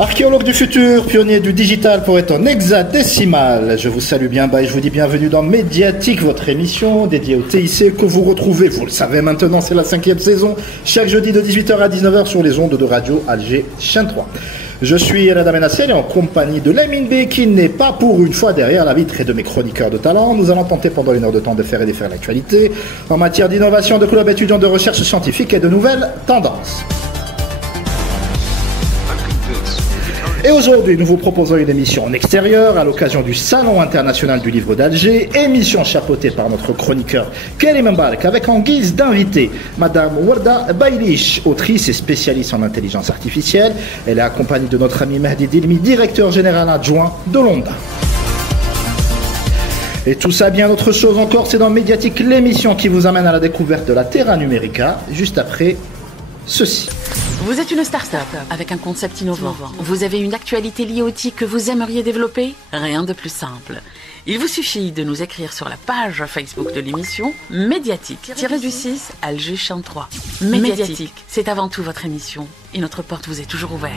Archéologue du futur, pionnier du digital pour être en hexadécimal. Je vous salue bien bas et je vous dis bienvenue dans Médiatique, votre émission dédiée au TIC que vous retrouvez, vous le savez maintenant, c'est la 5e saison, chaque jeudi de 18h à 19h sur les ondes de Radio Alger Chaîne 3. Je suis Reda Menassel et en compagnie de Lamine B qui n'est pas pour une fois derrière la vitre et de mes chroniqueurs de talent. Nous allons tenter pendant une heure de temps de faire et défaire l'actualité en matière d'innovation, de club étudiant, de recherche scientifique et de nouvelles tendances. Et aujourd'hui, nous vous proposons une émission en extérieur à l'occasion du Salon international du livre d'Alger, émission chapeautée par notre chroniqueur Karim Mbarek avec en guise d'invité Madame Warda Baylish, autrice et spécialiste en intelligence artificielle. Elle est accompagnée de notre ami Mehdi Dilmi, directeur général adjoint de l'ONDA. Et tout ça, bien autre chose encore, c'est dans Médiatique, l'émission qui vous amène à la découverte de la Terra Numérica, juste après ceci. Vous êtes une start-up avec un concept innovant. Vous avez une actualité liée au TIC que vous aimeriez développer? Rien de plus simple. Il vous suffit de nous écrire sur la page Facebook de l'émission Médiatique-du-6 Alger Chaîne 3. Médiatique, c'est avant tout votre émission et notre porte vous est toujours ouverte.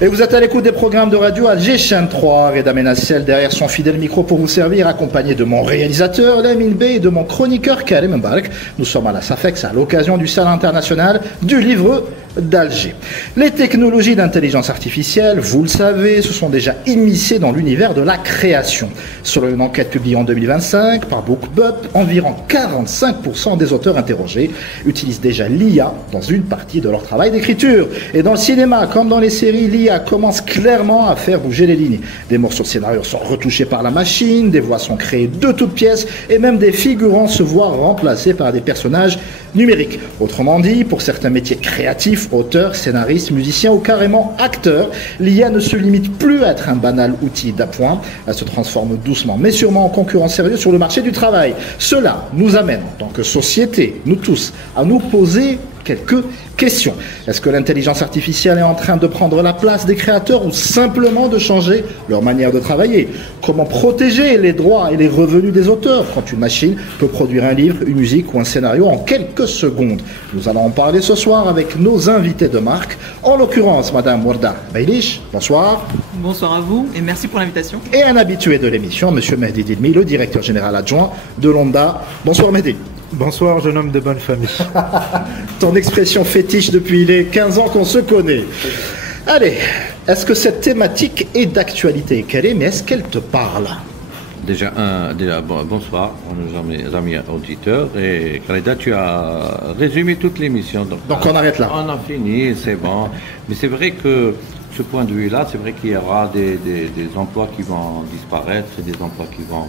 Et vous êtes à l'écoute des programmes de radio Alger Chaîne 3. Reda Menassel derrière son fidèle micro pour vous servir, accompagné de mon réalisateur Lamine B et de mon chroniqueur Karim Mbarek. Nous sommes à la SAFEX à l'occasion du Salon international du livre d'Alger. Les technologies d'intelligence artificielle, vous le savez, se sont déjà immiscées dans l'univers de la création. Selon une enquête publiée en 2025 par BookBub, environ 45% des auteurs interrogés utilisent déjà l'IA dans une partie de leur travail d'écriture. Et dans le cinéma, comme dans les séries, l'IA commence clairement à faire bouger les lignes. Des morceaux de scénario sont retouchés par la machine, des voix sont créées de toutes pièces et même des figurants se voient remplacés par des personnages numériques. Autrement dit, pour certains métiers créatifs, auteurs, scénaristes, musiciens ou carrément acteurs, l'IA ne se limite plus à être un banal outil d'appoint. Elle se transforme doucement mais sûrement en concurrent sérieux sur le marché du travail. Cela nous amène, en tant que société, nous tous, à nous poser quelques questions. Est-ce que l'intelligence artificielle est en train de prendre la place des créateurs ou simplement de changer leur manière de travailler? Comment protéger les droits et les revenus des auteurs quand une machine peut produire un livre, une musique ou un scénario en quelques secondes? Nous allons en parler ce soir avec nos invités de marque, en l'occurrence Madame Warda Baylish. Bonsoir. Bonsoir à vous et merci pour l'invitation. Et un habitué de l'émission, Monsieur Mehdi Dilmi, le directeur général adjoint de l'ONDA. Bonsoir Mehdi. Bonsoir, jeune homme de bonne famille. Ton expression fétiche depuis les 15 ans qu'on se connaît. Allez, est-ce que cette thématique est d'actualité, mais est-ce qu'elle te parle? Déjà, bonsoir, nos amis auditeurs. Et Khaleda, tu as résumé toute l'émission. Donc on arrête là. On a fini, c'est bon. Mais c'est vrai que, ce point de vue-là, c'est vrai qu'il y aura des emplois qui vont disparaître, des emplois qui vont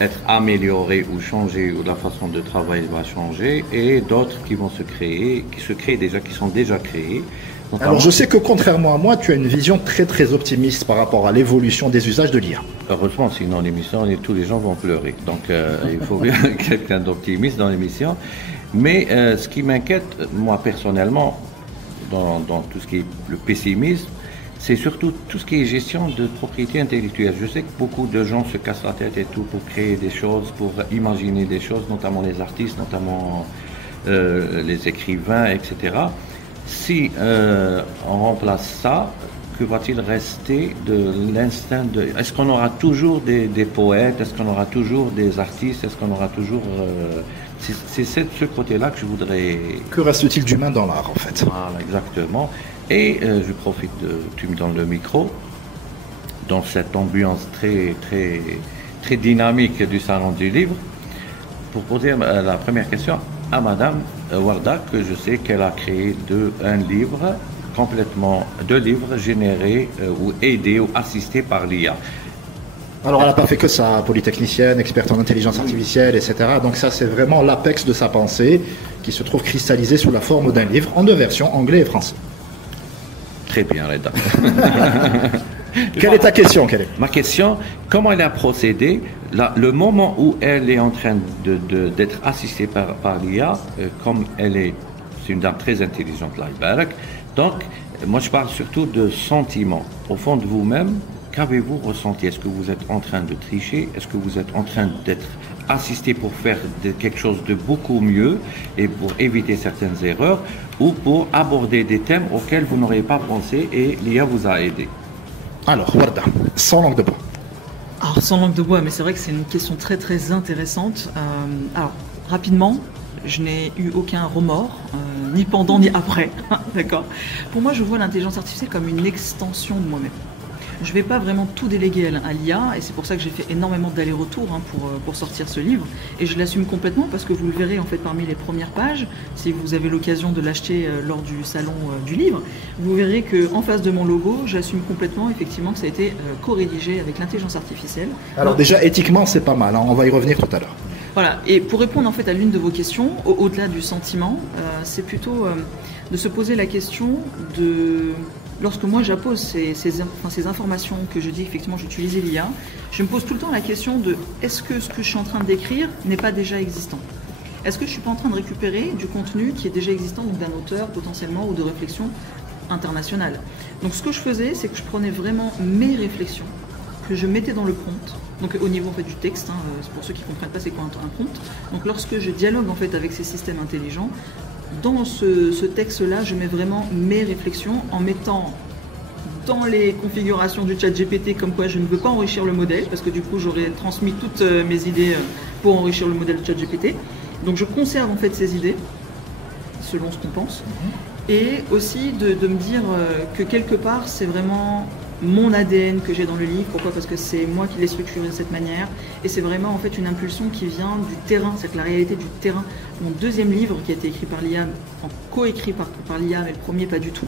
être améliorés ou changés, ou la façon de travailler va changer, et d'autres qui vont se créer, qui sont déjà créés. Notamment. Alors je sais que contrairement à moi, tu as une vision très très optimiste par rapport à l'évolution des usages de l'IA. Heureusement, sinon l'émission, tous les gens vont pleurer. Donc il faut bien quelqu'un d'optimiste dans l'émission. Mais ce qui m'inquiète, moi personnellement, dans tout ce qui est le pessimisme, c'est surtout tout ce qui est gestion de propriété intellectuelle. Je sais que beaucoup de gens se cassent la tête et tout pour créer des choses, pour imaginer des choses, notamment les artistes, notamment les écrivains, etc. Si on remplace ça, que va-t-il rester de l'instinct de... Est-ce qu'on aura toujours des poètes? Est-ce qu'on aura toujours des artistes? Est-ce qu'on aura toujours... C'est ce côté-là que je voudrais... Que reste-t-il d'humain dans l'art, en fait? Voilà, exactement. Et je profite tu me donnes le micro, dans cette ambiance très, très, très dynamique du Salon du Livre, pour poser la première question à Madame Warda, que je sais qu'elle a créé deux livres générés ou aidés ou assistés par l'IA. Alors elle n'a pas fait que ça, polytechnicienne, experte en intelligence artificielle, etc. Donc ça c'est vraiment l'apex de sa pensée qui se trouve cristallisée sous la forme d'un livre en deux versions, anglais et français. Très bien, Reda. Quelle est ta question, Ma question, comment elle a procédé le moment où elle est en train d'être assistée par l'IA, comme c'est une dame très intelligente, Barak. Donc, moi je parle surtout de sentiments. Au fond de vous-même, qu'avez-vous ressenti? Est-ce que vous êtes en train de tricher? Est-ce que vous êtes en train d'être assister pour faire quelque chose de beaucoup mieux et pour éviter certaines erreurs ou pour aborder des thèmes auxquels vous n'auriez pas pensé et l'IA vous a aidé. Alors, Warda, sans langue de bois. Alors, sans langue de bois, mais c'est vrai que c'est une question très très intéressante. Alors, rapidement, je n'ai eu aucun remords, ni pendant ni après. D'accord. Pour moi, je vois l'intelligence artificielle comme une extension de moi-même. Je ne vais pas vraiment tout déléguer à l'IA, et c'est pour ça que j'ai fait énormément d'allers-retours pour sortir ce livre. Et je l'assume complètement parce que vous le verrez en fait parmi les premières pages, si vous avez l'occasion de l'acheter lors du salon du livre, vous verrez qu'en face de mon logo, j'assume complètement effectivement que ça a été co-rédigé avec l'intelligence artificielle. Alors déjà, éthiquement, c'est pas mal, hein, on va y revenir tout à l'heure. Voilà, et pour répondre en fait à l'une de vos questions, au-delà du sentiment, c'est plutôt de se poser la question de... Lorsque moi j'appose ces informations que je dis effectivement j'utilisais l'IA, je me pose tout le temps la question de est-ce que ce que je suis en train de décrire n'est pas déjà existant? Est-ce que je ne suis pas en train de récupérer du contenu qui est déjà existant, donc d'un auteur potentiellement ou de réflexion internationale? Donc ce que je faisais, c'est que je prenais vraiment mes réflexions, que je mettais dans le prompt, donc au niveau en fait, du texte, hein, pour ceux qui ne comprennent pas c'est quoi un prompt. Donc lorsque je dialogue en fait avec ces systèmes intelligents, dans ce texte-là, je mets vraiment mes réflexions en mettant dans les configurations du chat GPT comme quoi je ne veux pas enrichir le modèle parce que du coup j'aurais transmis toutes mes idées pour enrichir le modèle du chat GPT. Donc je conserve en fait ces idées selon ce qu'on pense et aussi de me dire que quelque part c'est vraiment mon ADN que j'ai dans le livre. Pourquoi? Parce que c'est moi qui l'ai structuré de cette manière et c'est vraiment en fait une impulsion qui vient du terrain, c'est-à-dire la réalité du terrain. Mon deuxième livre qui a été écrit par l'IA, co-écrit par l'IA, mais le premier pas du tout.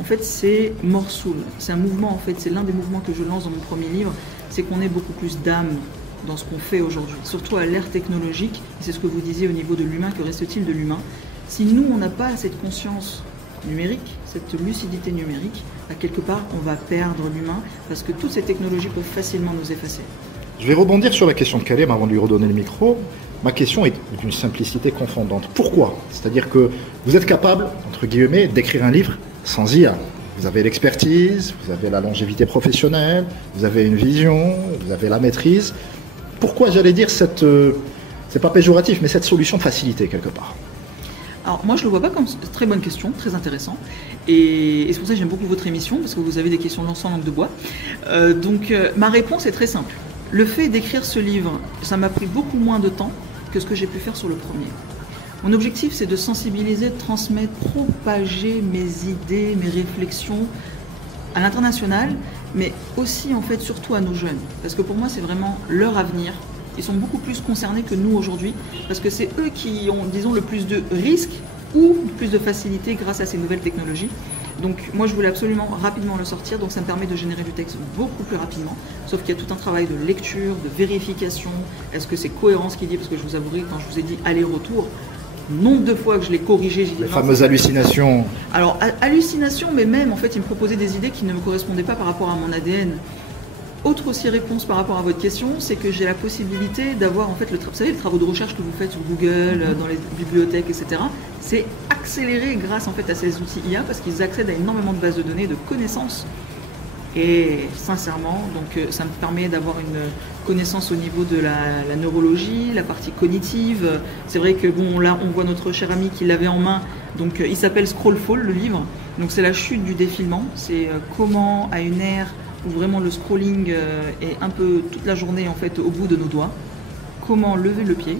En fait, c'est Morsoul. C'est un mouvement, en fait, c'est l'un des mouvements que je lance dans mon premier livre, c'est qu'on ait beaucoup plus d'âme dans ce qu'on fait aujourd'hui, surtout à l'ère technologique. C'est ce que vous disiez au niveau de l'humain, que reste-t-il de l'humain? Si nous, on n'a pas cette conscience numérique, cette lucidité numérique, à quelque part, on va perdre l'humain parce que toutes ces technologies peuvent facilement nous effacer. Je vais rebondir sur la question de Karim avant de lui redonner le micro. Ma question est d'une simplicité confondante. Pourquoi? C'est-à-dire que vous êtes capable, entre guillemets, d'écrire un livre sans IA. Vous avez l'expertise, vous avez la longévité professionnelle, vous avez une vision, vous avez la maîtrise. Pourquoi, j'allais dire, c'est pas péjoratif, mais cette solution de facilité quelque part? Alors moi je ne le vois pas comme très bonne question, très intéressant. Et c'est pour ça que j'aime beaucoup votre émission, parce que vous avez des questions sans langue de bois. Ma réponse est très simple. Le fait d'écrire ce livre, ça m'a pris beaucoup moins de temps que ce que j'ai pu faire sur le premier. Mon objectif, c'est de sensibiliser, de transmettre, propager mes idées, mes réflexions à l'international, mais aussi, en fait, surtout à nos jeunes. Parce que pour moi, c'est vraiment leur avenir. Ils sont beaucoup plus concernés que nous aujourd'hui, parce que c'est eux qui ont, disons, le plus de risques ou le plus de facilité grâce à ces nouvelles technologies. Donc moi, je voulais absolument rapidement le sortir, donc ça me permet de générer du texte beaucoup plus rapidement. Sauf qu'il y a tout un travail de lecture, de vérification. Est-ce que c'est cohérent ce qu'il dit? Parce que je vous avouerai, quand je vous ai dit aller-retour, nombre de fois que je l'ai corrigé, j'ai dit... Les fameuses hallucinations. Alors, hallucinations, mais même, en fait, il me proposait des idées qui ne me correspondaient pas par rapport à mon ADN. Autre aussi réponse par rapport à votre question, c'est que j'ai la possibilité d'avoir, en fait, vous savez, les travaux de recherche que vous faites sur Google, dans les bibliothèques, etc., c'est accéléré grâce, en fait, à ces outils IA, parce qu'ils accèdent à énormément de bases de données, de connaissances. Et sincèrement, donc ça me permet d'avoir une connaissance au niveau de la neurologie, la partie cognitive. C'est vrai que bon, là, on voit notre cher ami qui l'avait en main. Donc, il s'appelle Scrollfall, le livre. Donc, c'est la chute du défilement. C'est comment, à une ère où vraiment le scrolling est un peu toute la journée en fait au bout de nos doigts, comment lever le pied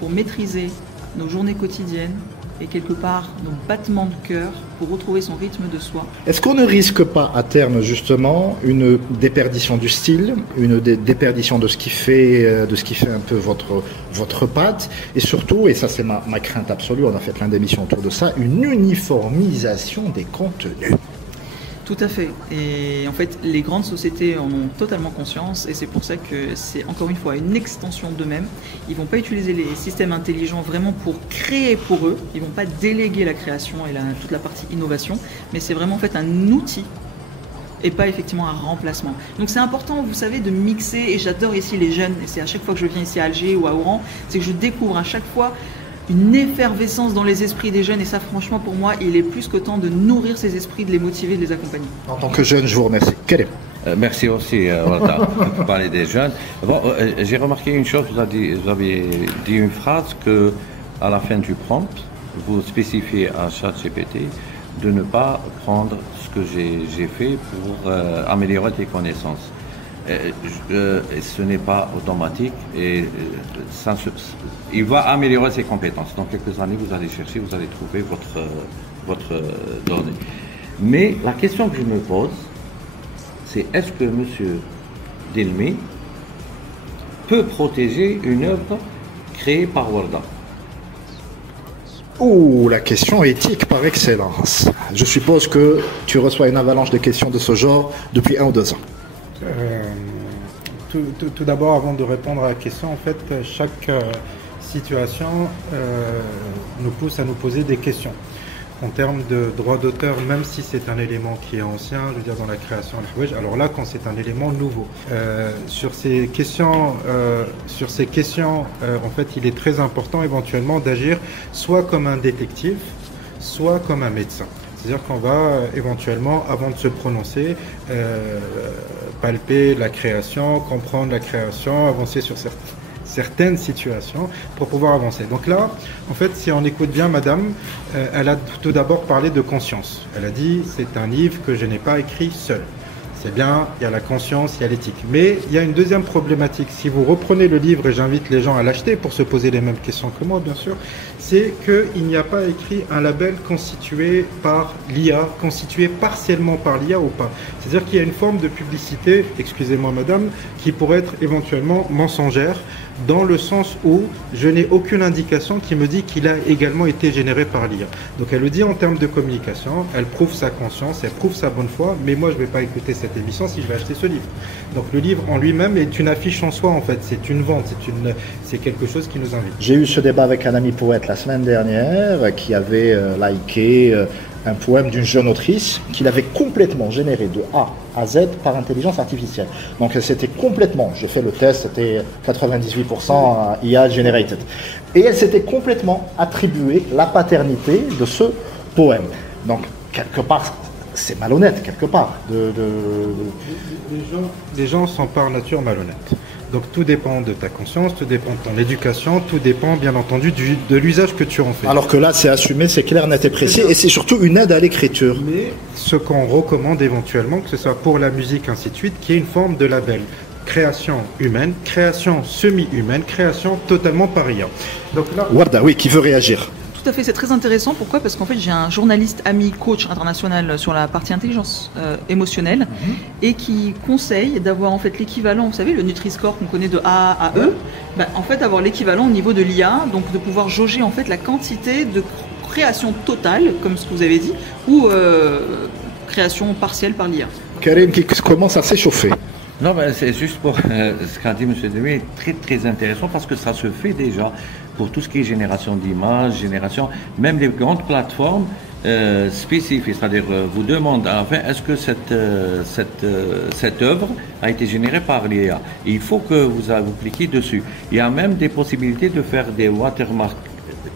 pour maîtriser nos journées quotidiennes et quelque part nos battements de cœur pour retrouver son rythme de soi. Est-ce qu'on ne risque pas à terme justement une déperdition du style, une déperdition de ce qui fait un peu votre patte, et surtout, et ça c'est ma crainte absolue, on a fait plein d'émissions autour de ça, une uniformisation des contenus? Tout à fait. Et en fait, les grandes sociétés en ont totalement conscience et c'est pour ça que c'est encore une fois une extension d'eux-mêmes. Ils ne vont pas utiliser les systèmes intelligents vraiment pour créer pour eux. Ils ne vont pas déléguer la création et toute la partie innovation, mais c'est vraiment en fait un outil et pas effectivement un remplacement. Donc c'est important, vous savez, de mixer, et j'adore ici les jeunes, et c'est à chaque fois que je viens ici à Alger ou à Oran, c'est que je découvre à chaque fois une effervescence dans les esprits des jeunes, et ça franchement pour moi il est plus que temps de nourrir ces esprits, de les motiver, de les accompagner. En tant que jeune, je vous remercie. Karim. Merci aussi, Walter, pour parler des jeunes. Bon, j'ai remarqué une chose, vous avez dit une phrase que, à la fin du prompt, vous spécifiez à ChatGPT de ne pas prendre ce que j'ai fait pour améliorer tes connaissances. Ce n'est pas automatique et il va améliorer ses compétences. Dans quelques années, vous allez chercher, vous allez trouver votre donnée. Mais la question que je me pose, c'est est-ce que M. Delmi peut protéger une œuvre créée par Warda? La question éthique par excellence. Je suppose que tu reçois une avalanche de questions de ce genre depuis 1 ou 2 ans. Tout d'abord, avant de répondre à la question, en fait, chaque situation nous pousse à nous poser des questions. En termes de droit d'auteur, même si c'est un élément qui est ancien, je veux dire dans la création, alors là, quand c'est un élément nouveau. Sur ces questions, en fait, il est très important éventuellement d'agir soit comme un détective, soit comme un médecin. C'est-à-dire qu'on va éventuellement, avant de se prononcer, palper la création, comprendre la création, avancer sur certaines situations pour pouvoir avancer. Donc là, en fait, si on écoute bien Madame, elle a tout d'abord parlé de conscience. Elle a dit, c'est un livre que je n'ai pas écrit seul. C'est bien, il y a la conscience, il y a l'éthique. Mais il y a une deuxième problématique. Si vous reprenez le livre, et j'invite les gens à l'acheter pour se poser les mêmes questions que moi, bien sûr, c'est qu'il n'y a pas écrit un label constitué par l'IA, constitué partiellement par l'IA ou pas. C'est-à-dire qu'il y a une forme de publicité, excusez-moi madame, qui pourrait être éventuellement mensongère, dans le sens où je n'ai aucune indication qui me dit qu'il a également été généré par l'IA. Donc elle le dit en termes de communication, elle prouve sa conscience, elle prouve sa bonne foi, mais moi je ne vais pas écouter cette émission si je vais acheter ce livre. Donc le livre en lui-même est une affiche en soi en fait, c'est une vente, c'est quelque chose qui nous invite. J'ai eu ce débat avec un ami poète la semaine dernière qui avait liké un poème d'une jeune autrice qu'il avait complètement généré de A à Z par intelligence artificielle. Donc c'était complètement, j'ai fait le test, c'était 98% IA generated. Et elle s'était complètement attribué la paternité de ce poème. Donc quelque part, c'est malhonnête, quelque part. Les gens sont par nature malhonnêtes. Donc tout dépend de ta conscience, tout dépend de ton éducation, tout dépend bien entendu de l'usage que tu en fais. Alors que là c'est assumé, c'est clair, net et précis, et c'est surtout une aide à l'écriture. Mais ce qu'on recommande éventuellement, que ce soit pour la musique, ainsi de suite, qui est une forme de label. Création humaine, création semi-humaine, création totalement par IA. Donc là, Warda, oui, qui veut réagir. Tout à fait, c'est très intéressant. Pourquoi ? Parce qu'en fait, j'ai un journaliste ami, coach international sur la partie intelligence émotionnelle et qui conseille d'avoir en fait l'équivalent, vous savez, le Nutri-Score qu'on connaît de A à E, en fait, avoir l'équivalent au niveau de l'IA, donc de pouvoir jauger en fait la quantité de création totale, comme ce que vous avez dit, ou création partielle par l'IA. Karim qui commence à s'échauffer. Non, c'est juste pour ce qu'a dit M. Delmi est très très intéressant parce que ça se fait déjà pour tout ce qui est génération d'images, même les grandes plateformes spécifiques, c'est-à-dire vous demandent enfin est-ce que cette œuvre a été générée par l'IA. Il faut que vous cliquiez dessus. Il y a même des possibilités de faire des watermarks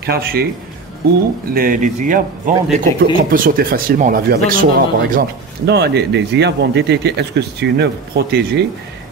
cachés où les IA vont détecter... Qu'on peut sauter facilement, on l'a vu avec Sora par exemple. Non, les IA vont détecter est-ce que c'est une œuvre protégée,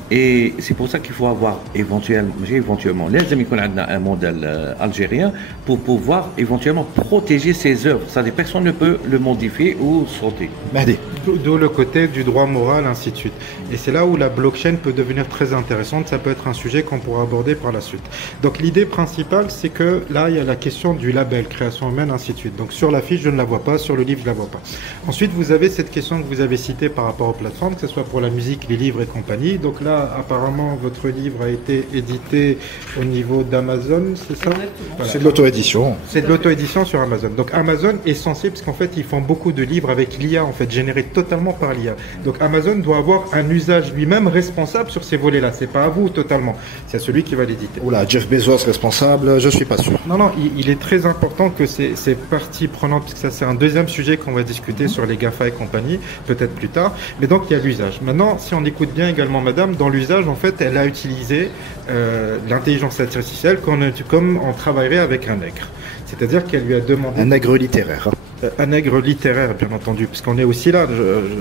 et c'est pour ça qu'il faut avoir éventuellement les amis qu'on a un modèle algérien pour pouvoir éventuellement protéger ces œuvres. Ça, personne ne peut le modifier ou sauter. Mahdi. D'où le côté du droit moral, ainsi de suite. Et c'est là où la blockchain peut devenir très intéressante. Ça peut être un sujet qu'on pourra aborder par la suite. Donc l'idée principale, c'est que là, il y a la question du label, création humaine, ainsi de suite. Donc sur la fiche, je ne la vois pas. Sur le livre, je ne la vois pas. Ensuite, vous avez cette question que vous avez citée par rapport aux plateformes, que ce soit pour la musique, les livres et compagnie. Donc là, apparemment, votre livre a été édité au niveau d'Amazon, c'est ça ? Voilà. C'est de l'auto-édition. C'est de l'auto-édition sur Amazon. Donc Amazon est censé, parce qu'en fait, ils font beaucoup de livres avec l'IA, en fait, générés totalement par l'IA. Donc Amazon doit avoir un usage lui-même responsable sur ces volets-là. C'est pas à vous totalement. C'est à celui qui va l'éditer. Oula, Jeff Bezos responsable, je suis pas sûr. Non, il est très important que ces parties prenantes, parce que ça c'est un deuxième sujet qu'on va discuter sur les GAFA et compagnie, peut-être plus tard. Mais donc il y a l'usage. Maintenant, si on écoute bien également Madame, dans l'usage, en fait, elle a utilisé l'intelligence artificielle comme on travaillerait avec un nègre. C'est-à-dire qu'elle lui a demandé... Un nègre littéraire. Un nègre littéraire, bien entendu, parce qu'on est aussi là.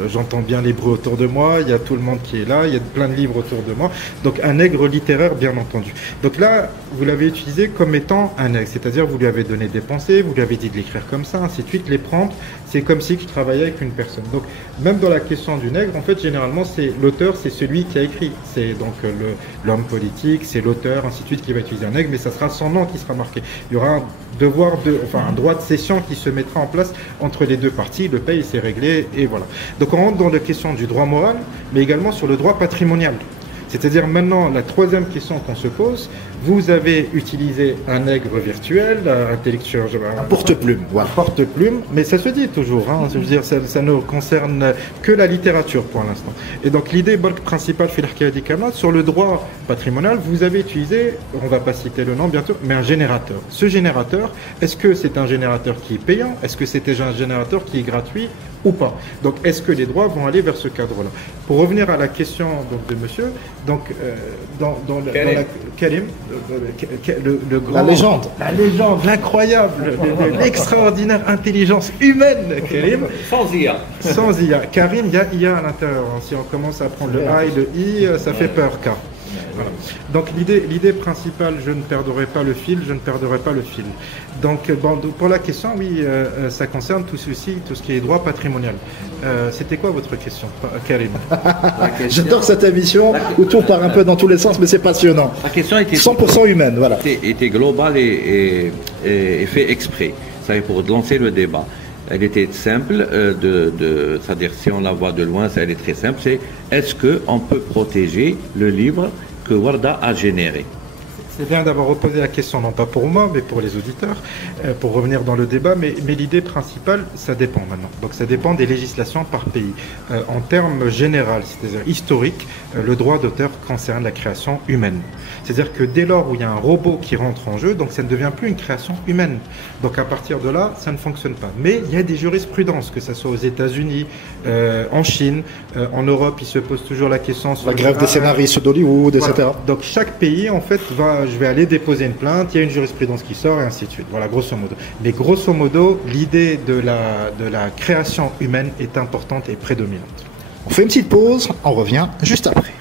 J'entends bien l'hébreu autour de moi, il y a tout le monde qui est là, il y a plein de livres autour de moi. Donc un nègre littéraire, bien entendu. Donc là, vous l'avez utilisé comme étant un nègre, c'est-à-dire vous lui avez donné des pensées, vous lui avez dit de l'écrire comme ça, ainsi de suite. Les prompts, c'est comme si je travaillais avec une personne. Donc même dans la question du nègre, en fait, généralement, c'est l'auteur, c'est celui qui a écrit. C'est donc l'homme politique, c'est l'auteur, ainsi de suite, qui va utiliser un nègre, mais ça sera son nom qui sera marqué. Il y aura un droit de cession qui se mettra en place entre les deux parties, le paye, c'est réglé, et voilà. Donc on rentre dans la question du droit moral, mais également sur le droit patrimonial. C'est-à-dire maintenant, la troisième question qu'on se pose, vous avez utilisé un nègre virtuel, intellectuel, un porte-plume. Voilà. Porte-plume, mais ça se dit toujours, hein, je veux dire, ça ne concerne que la littérature pour l'instant. Et donc l'idée principale sur le droit patrimonial, vous avez utilisé, on ne va pas citer le nom bientôt, mais un générateur. Ce générateur, est-ce que c'est un générateur qui est payant? Est-ce que c'est un générateur qui est gratuit ou pas? Donc est-ce que les droits vont aller vers ce cadre-là? Pour revenir à la question donc, de monsieur, donc Karim, le grand, la légende, l'incroyable, l'extraordinaire intelligence humaine, Karim. Sans IA. Karim, il y a IA à l'intérieur. Hein. Si on commence à prendre le A et le I, ça fait peur, car. Voilà. Donc l'idée principale, je ne perdrai pas le fil. Donc pour la question, oui, ça concerne tout ce qui est droit patrimonial. C'était quoi votre question, Karim? J'adore cette émission où tout part un peu dans tous les sens, mais c'est passionnant. La question était 100% humaine, voilà. Était globale et fait exprès. Ça pour lancer le débat. Elle était simple, c'est-à-dire si on la voit de loin, elle est très simple. C'est est-ce qu'on peut protéger le livre que Warda a généré? C'est bien d'avoir reposé la question, non pas pour moi, mais pour les auditeurs, pour revenir dans le débat. Mais l'idée principale, ça dépend maintenant. Donc ça dépend des législations par pays. En termes généraux, c'est-à-dire historiques, le droit d'auteur concerne la création humaine. C'est-à-dire que dès lors où il y a un robot qui rentre en jeu, donc ça ne devient plus une création humaine. Donc à partir de là, ça ne fonctionne pas. Mais il y a des jurisprudences, que ce soit aux États-Unis, en Chine, en Europe, il se pose toujours la question sur la grève des scénaristes d'Hollywood, etc. Voilà. Donc chaque pays, en fait, je vais aller déposer une plainte, il y a une jurisprudence qui sort, et ainsi de suite. Voilà, grosso modo. Mais grosso modo, l'idée de la création humaine est importante et prédominante. On fait une petite pause, on revient juste après.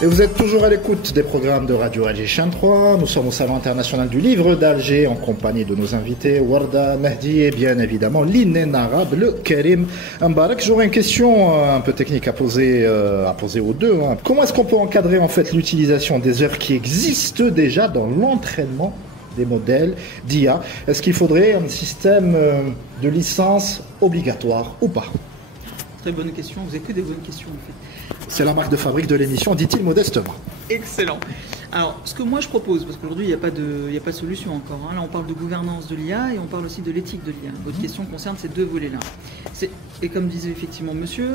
Et vous êtes toujours à l'écoute des programmes de Radio Alger Chaîne 3. Nous sommes au Salon international du livre d'Alger en compagnie de nos invités Warda Mehdi et bien évidemment l'inénarrable Karim Mbarak. J'aurais une question un peu technique à poser aux deux. Hein. Comment est-ce qu'on peut encadrer en fait l'utilisation des heures qui existent déjà dans l'entraînement des modèles d'IA? Est-ce qu'il faudrait un système de licence obligatoire ou pas? Très bonne question, vous n'avez que des bonnes questions en fait. C'est la marque de fabrique de l'émission, dit-il modestement. Excellent. Alors, ce que moi je propose, parce qu'aujourd'hui il n'y a pas de solution encore, hein. Là on parle de gouvernance de l'IA et on parle aussi de l'éthique de l'IA. Votre question concerne ces deux volets-là. Et comme disait effectivement monsieur,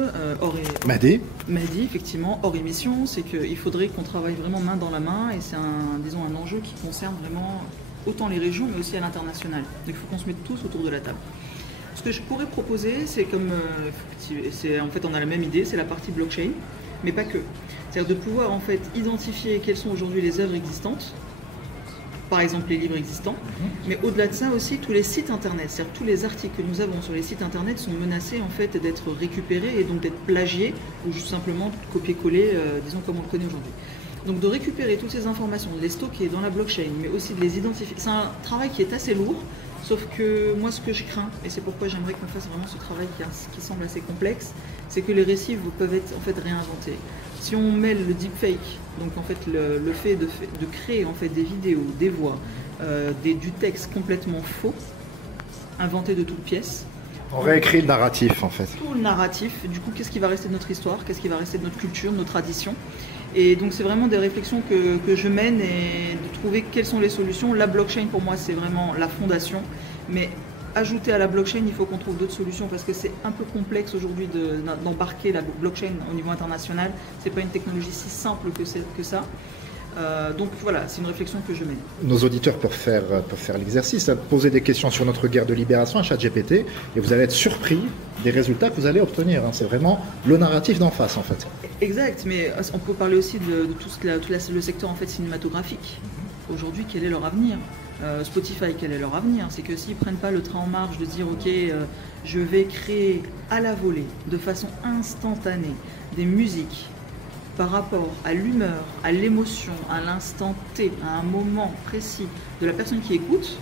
Mehdi, effectivement, hors émission, c'est qu'il faudrait qu'on travaille vraiment main dans la main et c'est un enjeu qui concerne vraiment autant les régions mais aussi à l'international. Donc il faut qu'on se mette tous autour de la table. Ce que je pourrais proposer, c'est comme, en fait on a la même idée, c'est la partie blockchain, mais pas que. C'est-à-dire de pouvoir en fait identifier quelles sont aujourd'hui les œuvres existantes, par exemple les livres existants, mais au-delà de ça aussi tous les sites internet, c'est-à-dire tous les articles que nous avons sur les sites internet sont menacés en fait d'être récupérés et donc d'être plagiés ou juste simplement copier-coller, disons comme on le connaît aujourd'hui. Donc de récupérer toutes ces informations, de les stocker dans la blockchain, mais aussi de les identifier, c'est un travail qui est assez lourd. Sauf que moi, ce que je crains, et c'est pourquoi j'aimerais qu'on fasse vraiment ce travail qui semble assez complexe, c'est que les récits peuvent être en fait réinventés. Si on mêle le deepfake, donc en fait le fait de créer en fait des vidéos, des voix, du texte complètement faux, inventé de toutes pièces. On réécrit le narratif en fait. Tout le narratif. Du coup, qu'est-ce qui va rester de notre histoire? Qu'est-ce qui va rester de notre culture, de nos traditions? Et donc c'est vraiment des réflexions que je mène et de trouver quelles sont les solutions. La blockchain pour moi c'est vraiment la fondation, mais ajouter à la blockchain il faut qu'on trouve d'autres solutions parce que c'est un peu complexe aujourd'hui d'embarquer la blockchain au niveau international. C'est pas une technologie si simple que ça. Donc voilà, c'est une réflexion que je mène. Nos auditeurs peuvent faire l'exercice, poser des questions sur notre guerre de libération à ChatGPT, et vous allez être surpris des résultats que vous allez obtenir. C'est vraiment le narratif d'en face, en fait. Exact, mais on peut parler aussi de tout le secteur en fait cinématographique. Aujourd'hui, quel est leur avenir? Spotify, quel est leur avenir? C'est que s'ils ne prennent pas le train en marche de dire ok, je vais créer à la volée, de façon instantanée, des musiques par rapport à l'humeur, à l'émotion, à l'instant T, à un moment précis de la personne qui écoute,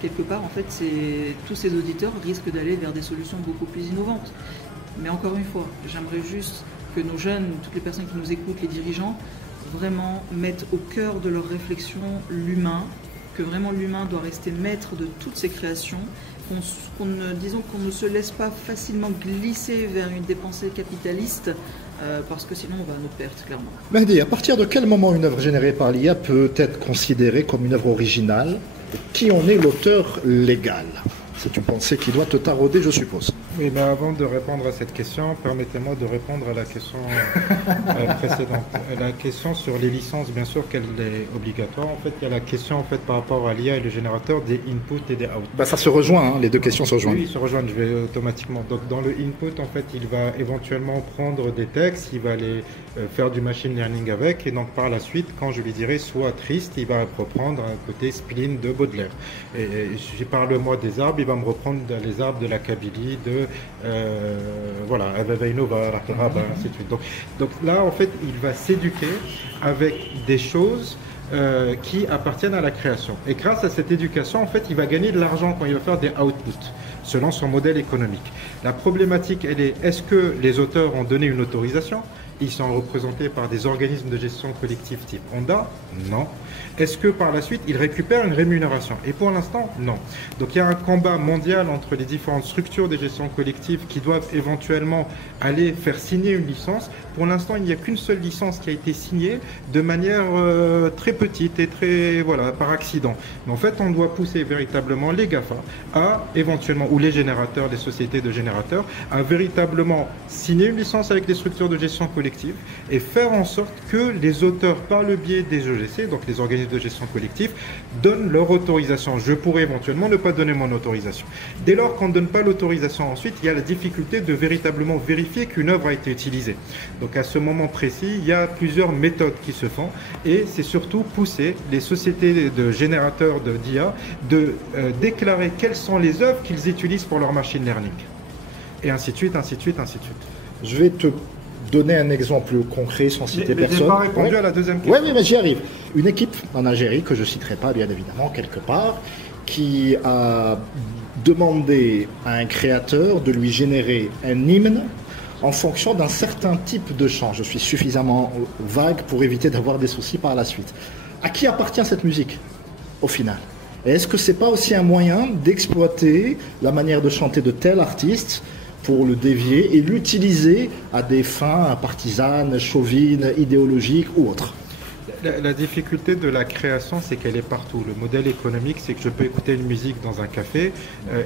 quelque part, en fait, tous ces auditeurs risquent d'aller vers des solutions beaucoup plus innovantes. Mais encore une fois, j'aimerais juste que nos jeunes, toutes les personnes qui nous écoutent, les dirigeants, vraiment mettent au cœur de leur réflexion l'humain, que vraiment l'humain doit rester maître de toutes ces créations, qu'on ne se laisse pas facilement glisser vers des pensées capitalistes, parce que sinon on va à notre perte, clairement. Mehdi, à partir de quel moment une œuvre générée par l'IA peut être considérée comme une œuvre originale? Qui en est l'auteur légal? C'est une pensée qui doit te tarauder, je suppose. Oui, mais avant de répondre à cette question, permettez-moi de répondre à la question précédente. La question sur les licences, bien sûr qu'elle est obligatoire. En fait, il y a la question en fait, par rapport à l'IA et le générateur des inputs et des outputs. Ça se rejoint, les deux questions se rejoignent. Oui, ils se rejoignent, je vais automatiquement. Donc, dans le input, en fait, il va éventuellement prendre des textes, il va les faire du machine learning avec, et donc par la suite, quand je lui dirai sois triste, il va reprendre un côté spleen de Baudelaire. Et je parle moi des arbres, il va me reprendre les arbres de la Kabylie, de voilà, ainsi de suite. Donc là, en fait, il va s'éduquer avec des choses qui appartiennent à la création. Et grâce à cette éducation, en fait, il va gagner de l'argent quand il va faire des outputs, selon son modèle économique. La problématique, elle est, est-ce que les auteurs ont donné une autorisation? Ils sont représentés par des organismes de gestion collective type Honda? Non. Est-ce que par la suite, ils récupèrent une rémunération? Et pour l'instant, non. Donc il y a un combat mondial entre les différentes structures de gestion collective qui doivent éventuellement aller faire signer une licence. Pour l'instant, il n'y a qu'une seule licence qui a été signée de manière très petite et très, voilà, par accident. Mais en fait, on doit pousser véritablement les GAFA à éventuellement, ou les générateurs, les sociétés de générateurs, à véritablement signer une licence avec les structures de gestion collective et faire en sorte que les auteurs, par le biais des EGC, donc les organismes de gestion collective, donnent leur autorisation. Je pourrais éventuellement ne pas donner mon autorisation. Dès lors qu'on ne donne pas l'autorisation ensuite, il y a la difficulté de véritablement vérifier qu'une œuvre a été utilisée. Donc à ce moment précis, il y a plusieurs méthodes qui se font et c'est surtout pousser les sociétés de générateurs d'IA de déclarer quelles sont les œuvres qu'ils utilisent pour leur machine learning. Et ainsi de suite, ainsi de suite, ainsi de suite. Je vais te donner un exemple concret sans citer personne. Je n'ai pas répondu à la deuxième question. Oui, mais j'y arrive. Une équipe en Algérie, que je ne citerai pas bien évidemment, quelque part, qui a demandé à un créateur de lui générer un hymne en fonction d'un certain type de chant. Je suis suffisamment vague pour éviter d'avoir des soucis par la suite. À qui appartient cette musique, au final? Et est-ce que ce n'est pas aussi un moyen d'exploiter la manière de chanter de tel artiste pour le dévier et l'utiliser à des fins partisanes, chauvines, idéologiques ou autres? La difficulté de la création, c'est qu'elle est partout. Le modèle économique, c'est que je peux écouter une musique dans un café,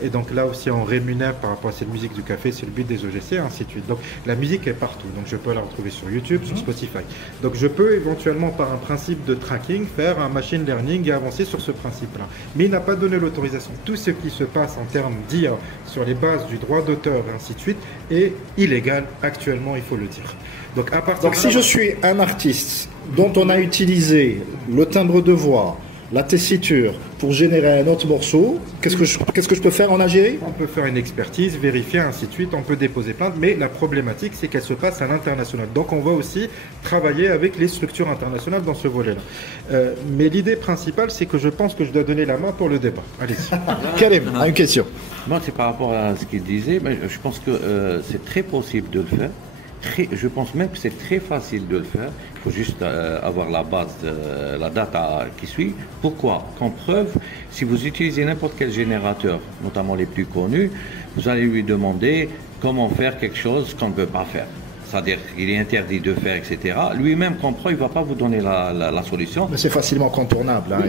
et donc là aussi on rémunère par rapport à cette musique du café, c'est le but des EGC, ainsi de suite. Donc la musique est partout, donc je peux la retrouver sur YouTube, sur Spotify. Donc je peux éventuellement, par un principe de tracking, faire un machine learning et avancer sur ce principe-là. Mais il n'a pas donné l'autorisation. Tout ce qui se passe en termes d'IA, sur les bases du droit d'auteur, et ainsi de suite, est illégal actuellement, il faut le dire. Donc si je suis un artiste dont on a utilisé le timbre de voix, la tessiture pour générer un autre morceau, qu'est-ce que je peux faire en Algérie? On peut faire une expertise, vérifier, ainsi de suite, on peut déposer plainte, mais la problématique, c'est qu'elle se passe à l'international. Donc on va aussi travailler avec les structures internationales dans ce volet-là. Mais l'idée principale, c'est que je pense que je dois donner la main pour le débat. Allez-y. Karim, une question. Moi, c'est par rapport à ce qu'il disait, mais je pense que c'est très possible de le faire. Je pense même que c'est très facile de le faire. Il faut juste avoir la base, la data qui suit. Pourquoi? Qu'en preuve, si vous utilisez n'importe quel générateur, notamment les plus connus, vous allez lui demander comment faire quelque chose qu'on ne peut pas faire. C'est-à-dire qu'il est interdit de faire, etc. Lui-même comprend, il ne va pas vous donner la solution. Mais c'est facilement contournable. Hein.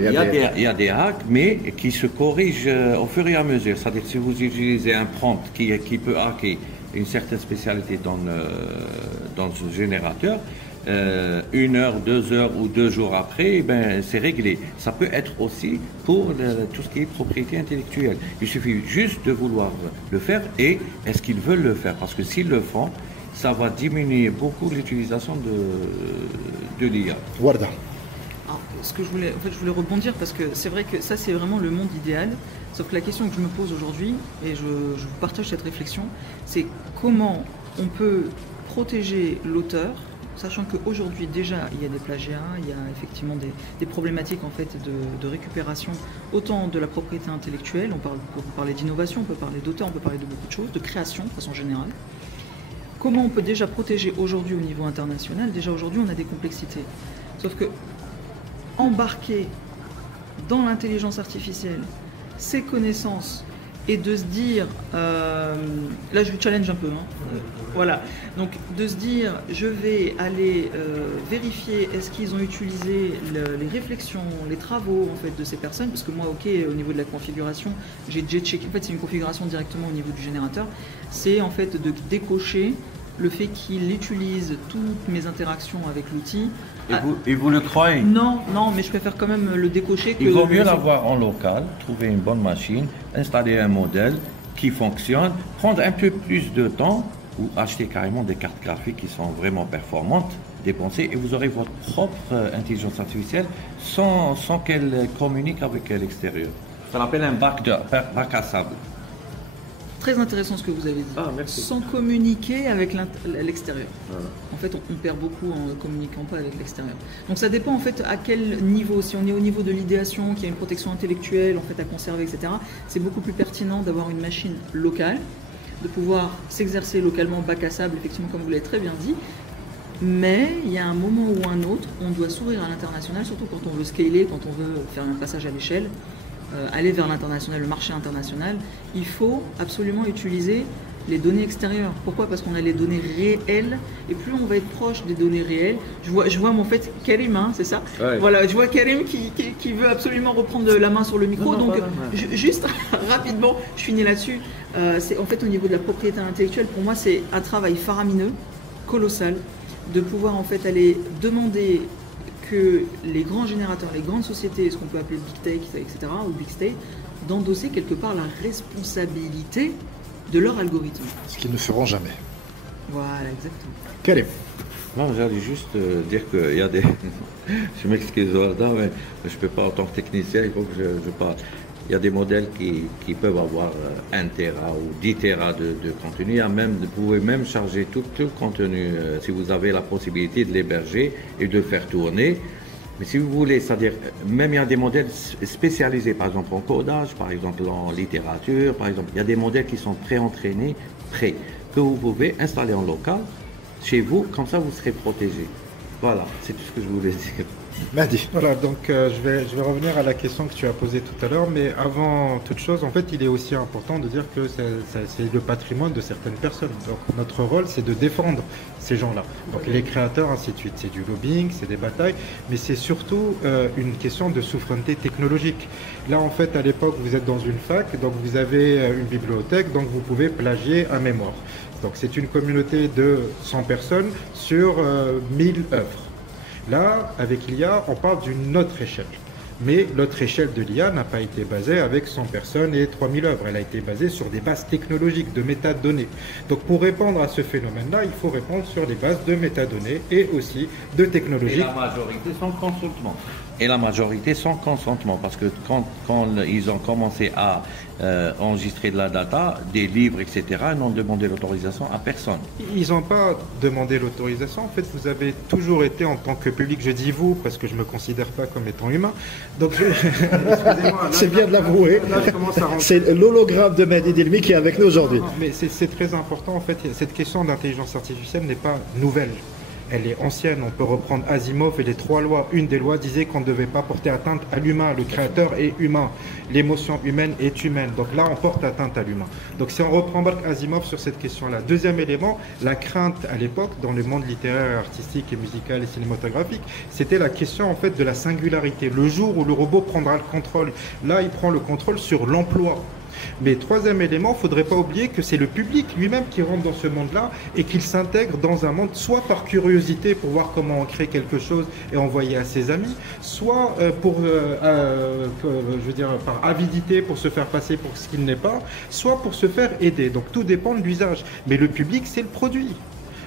Il y a des hacks, mais qui se corrigent au fur et à mesure. C'est-à-dire que si vous utilisez un prompt qui peut hacker une certaine spécialité dans ce générateur, 1 heure, 2 heures ou 2 jours après, ben, c'est réglé. Ça peut être aussi pour tout ce qui est propriété intellectuelle. Il suffit juste de vouloir le faire et est-ce qu'ils veulent le faire? Parce que s'ils le font, ça va diminuer beaucoup l'utilisation de l'IA. Warda. Alors, je voulais rebondir parce que c'est vrai que ça, c'est vraiment le monde idéal. Sauf que la question que je me pose aujourd'hui, et je vous partage cette réflexion, c'est comment on peut protéger l'auteur, sachant qu'aujourd'hui déjà il y a des plagiats, il y a effectivement des problématiques en fait de récupération, autant de la propriété intellectuelle, on peut parler d'innovation, on peut parler d'auteur, on peut parler de beaucoup de choses, de création de façon générale. Comment on peut déjà protéger aujourd'hui au niveau international? Déjà aujourd'hui on a des complexités. Sauf que embarquer dans l'intelligence artificielle ces connaissances et de se dire, là je vous challenge un peu, voilà, donc de se dire je vais aller vérifier est-ce qu'ils ont utilisé les réflexions, les travaux en fait de ces personnes, parce que moi ok au niveau de la configuration j'ai checké, en fait c'est une configuration directement au niveau du générateur, c'est en fait de décocher le fait qu'il utilise toutes mes interactions avec l'outil. Et vous le croyez? Non, mais je préfère quand même le décocher. Il vaut mieux l'avoir en local, trouver une bonne machine, installer un modèle qui fonctionne, prendre un peu plus de temps ou acheter carrément des cartes graphiques qui sont vraiment performantes, dépenser et vous aurez votre propre intelligence artificielle sans qu'elle communique avec l'extérieur. Ça s'appelle un bac à sable. Très intéressant ce que vous avez dit. Ah, merci. Sans communiquer avec l'extérieur. Voilà. En fait, on perd beaucoup en ne communiquant pas avec l'extérieur. Donc ça dépend en fait à quel niveau. Si on est au niveau de l'idéation, qu'il y a une protection intellectuelle en fait à conserver, etc., c'est beaucoup plus pertinent d'avoir une machine locale, de pouvoir s'exercer localement bac à sable, effectivement comme vous l'avez très bien dit. Mais il y a un moment ou un autre, on doit s'ouvrir à l'international, surtout quand on veut scaler, quand on veut faire un passage à l'échelle. Aller vers l'international, le marché international, il faut absolument utiliser les données extérieures. Pourquoi? Parce qu'on a les données réelles, et plus on va être proche des données réelles, je vois en fait Karim, c'est ça? Ouais. Voilà, je vois Karim qui veut absolument reprendre la main sur le micro, juste rapidement, je finis là-dessus. C'est en fait au niveau de la propriété intellectuelle, pour moi c'est un travail faramineux, colossal, de pouvoir en fait aller demander que les grands générateurs, les grandes sociétés, ce qu'on peut appeler Big Tech, etc., ou Big State, d'endosser quelque part la responsabilité de leur algorithme. Ce qu'ils ne feront jamais. Voilà, exactement. Karim. Non, j'allais juste dire qu'il y a des... je m'excuse, Warda, mais je ne peux pas en tant que technicien, il faut que je parle. Il y a des modèles qui peuvent avoir 1 Tera ou 10 Tera de contenu. Vous pouvez même charger tout le contenu si vous avez la possibilité de l'héberger et de le faire tourner. Mais si vous voulez, c'est-à-dire, même il y a des modèles spécialisés, par exemple en codage, par exemple en littérature, par exemple, il y a des modèles qui sont pré-entraînés, que vous pouvez installer en local chez vous, comme ça vous serez protégé. Voilà, c'est tout ce que je voulais dire. Mahdi. Voilà, donc je vais revenir à la question que tu as posée tout à l'heure, mais avant toute chose, en fait, il est aussi important de dire que c'est le patrimoine de certaines personnes. Donc notre rôle, c'est de défendre ces gens-là. Donc les créateurs, ainsi de suite. C'est du lobbying, c'est des batailles, mais c'est surtout une question de souveraineté technologique. Là, en fait, à l'époque, vous êtes dans une fac, donc vous avez une bibliothèque, donc vous pouvez plagier à mémoire. Donc c'est une communauté de 100 personnes sur 1000 œuvres. Là, avec l'IA, on parle d'une autre échelle. Mais l'autre échelle de l'IA n'a pas été basée avec 100 personnes et 3000 œuvres. Elle a été basée sur des bases technologiques de métadonnées. Donc pour répondre à ce phénomène-là, il faut répondre sur des bases de métadonnées et aussi de technologies. Et la majorité sans consentement. Parce que quand ils ont commencé à enregistrer de la data, des livres, etc., ils n'ont demandé l'autorisation à personne. Ils n'ont pas demandé l'autorisation. En fait, vous avez toujours été en tant que public, je dis vous, parce que je ne me considère pas comme étant humain. Donc, excusez-moi. C'est bien de l'avouer. C'est l'hologramme de Mahdi Dilmi qui est avec nous aujourd'hui. Mais c'est très important. En fait, cette question d'intelligence artificielle n'est pas nouvelle. Elle est ancienne, on peut reprendre Asimov et les 3 lois. Une des lois disait qu'on ne devait pas porter atteinte à l'humain, le créateur est humain, l'émotion humaine est humaine. Donc là, on porte atteinte à l'humain. Donc si on reprend Asimov sur cette question-là. Deuxième élément, la crainte à l'époque, dans le monde littéraire, artistique et musical et cinématographique, c'était la question en fait de la singularité. Le jour où le robot prendra le contrôle, là, il prend le contrôle sur l'emploi. Mais troisième élément, il ne faudrait pas oublier que c'est le public lui-même qui rentre dans ce monde-là et qu'il s'intègre dans un monde soit par curiosité pour voir comment on crée quelque chose et envoyer à ses amis, soit je veux dire, par avidité pour se faire passer pour ce qu'il n'est pas, soit pour se faire aider. Donc tout dépend de l'usage. Mais le public, c'est le produit.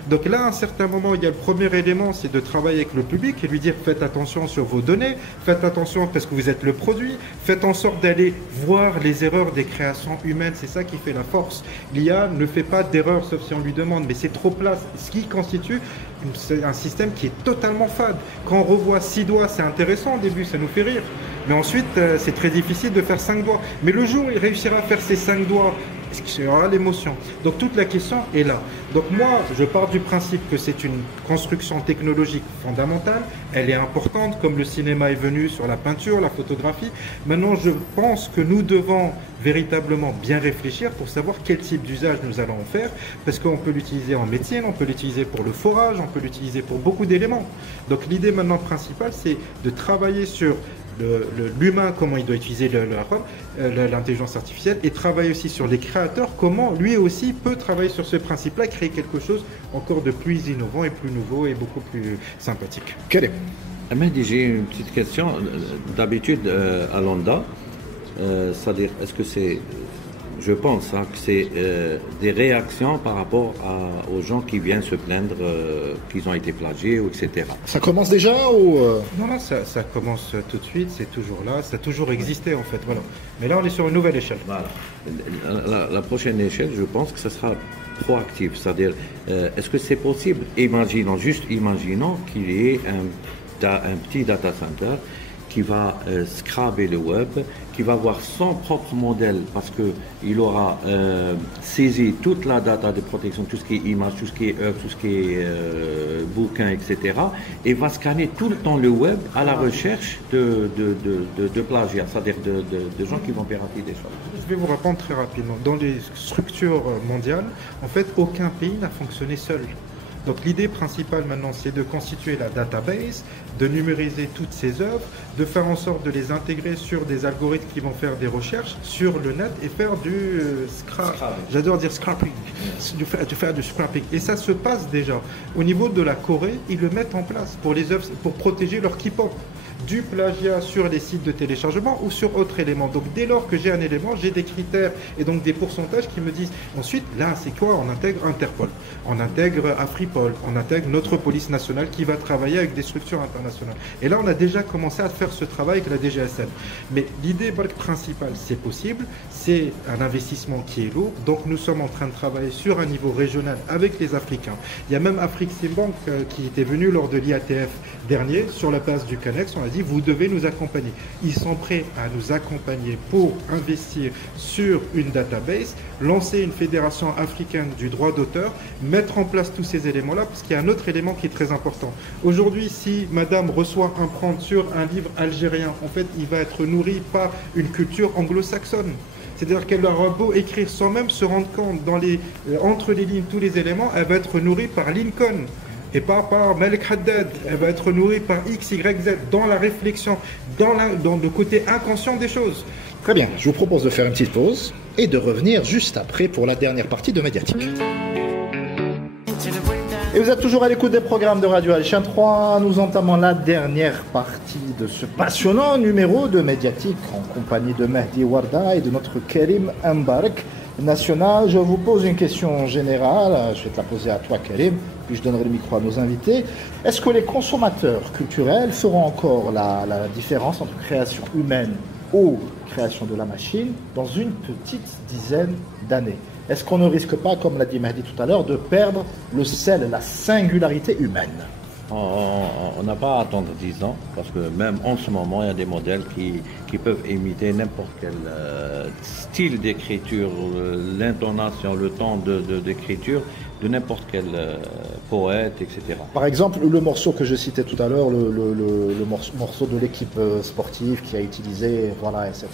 Donc là, à un certain moment, il y a le premier élément, c'est de travailler avec le public et lui dire faites attention sur vos données, faites attention parce que vous êtes le produit, faites en sorte d'aller voir les erreurs des créations humaines, c'est ça qui fait la force. L'IA ne fait pas d'erreurs sauf si on lui demande, mais c'est trop plat, ce qui constitue un système qui est totalement fade. Quand on revoit 6 doigts, c'est intéressant au début, ça nous fait rire. Mais ensuite, c'est très difficile de faire 5 doigts. Mais le jour où il réussira à faire ces 5 doigts, est-ce qu'il y aura l'émotion? Donc toute la question est là. Donc moi, je pars du principe que c'est une construction technologique fondamentale. Elle est importante, comme le cinéma est venu sur la peinture, la photographie. Maintenant, je pense que nous devons véritablement bien réfléchir pour savoir quel type d'usage nous allons en faire, parce qu'on peut l'utiliser en médecine, on peut l'utiliser pour le forage, on peut l'utiliser pour beaucoup d'éléments. Donc l'idée maintenant principale, c'est de travailler sur l'humain, comment il doit utiliser l'intelligence artificielle, et travailler aussi sur les créateurs, comment lui aussi peut travailler sur ce principe-là, créer quelque chose encore de plus innovant et plus nouveau et beaucoup plus sympathique. Karim. Mehdi, j'ai une petite question. D'habitude, à Landa, c'est-à-dire, est-ce que c'est, je pense que c'est des réactions par rapport aux gens qui viennent se plaindre qu'ils ont été plagiés, etc. Ça commence déjà ou Non, là, ça commence tout de suite, c'est toujours là, ça a toujours existé en fait. Voilà. Mais là, on est sur une nouvelle échelle. Voilà. La prochaine échelle, je pense que ce sera proactif. C'est-à-dire, est-ce que c'est possible? Imaginons qu'il y ait un petit data center qui va scraper le web, qui va avoir son propre modèle parce qu'il aura saisi toute la data de protection, tout ce qui est image, tout ce qui est œuvre, tout ce qui est bouquin, etc. et va scanner tout le temps le web à la recherche de plagiat, c'est-à-dire de gens qui vont pirater des choses. Je vais vous répondre très rapidement. Dans les structures mondiales, en fait, aucun pays n'a fonctionné seul. Donc l'idée principale maintenant, c'est de constituer la database, de numériser toutes ces œuvres, de faire en sorte de les intégrer sur des algorithmes qui vont faire des recherches sur le net et faire du j'adore dire scrapping, de faire du scrapping. Et ça se passe déjà. Au niveau de la Corée, ils le mettent en place pour les œuvres, pour protéger leur K-pop. Du plagiat sur les sites de téléchargement ou sur autre élément. Donc dès lors que j'ai un élément, j'ai des critères et donc des pourcentages qui me disent ensuite là c'est quoi? On intègre Interpol, on intègre Afripol, on intègre notre police nationale qui va travailler avec des structures internationales. Et là on a déjà commencé à faire ce travail avec la DGSN. Mais l'idée principale, c'est possible, c'est un investissement qui est lourd, donc nous sommes en train de travailler sur un niveau régional avec les Africains. Il y a même Afrique-Simbank qui était venu lors de l'IATF dernier sur la place du Canex, on a dit vous devez nous accompagner. Ils sont prêts à nous accompagner pour investir sur une database, lancer une fédération africaine du droit d'auteur, mettre en place tous ces éléments-là, parce qu'il y a un autre élément qui est très important. Aujourd'hui, si madame reçoit un prompt sur un livre algérien, en fait, il va être nourri par une culture anglo-saxonne. C'est-à-dire qu'elle aura beau écrire sans même se rendre compte entre les lignes tous les éléments, elle va être nourrie par Lincoln. Et pas par Malik Haddad, elle va être nourrie par X, Y, Z, dans la réflexion, dans le côté inconscient des choses. Très bien, je vous propose de faire une petite pause et de revenir juste après pour la dernière partie de Médiatique. Et vous êtes toujours à l'écoute des programmes de Radio Al-Chien 3. Nous entamons la dernière partie de ce passionnant numéro de Médiatique en compagnie de Mehdi Warda et de notre Karim Mbarek national. Je vous pose une question générale, je vais te la poser à toi Karim, puis je donnerai le micro à nos invités. Est-ce que les consommateurs culturels feront encore la différence entre création humaine ou création de la machine dans une petite dizaine d'années? Est-ce qu'on ne risque pas, comme l'a dit Mehdi tout à l'heure, de perdre le sel, la singularité humaine? On n'a pas à attendre 10 ans, parce que même en ce moment, il y a des modèles qui peuvent imiter n'importe quel style d'écriture, l'intonation, le temps d'écriture de n'importe quel poète, etc. Par exemple, le morceau que je citais tout à l'heure, le morceau de l'équipe sportive qui a utilisé, voilà, etc.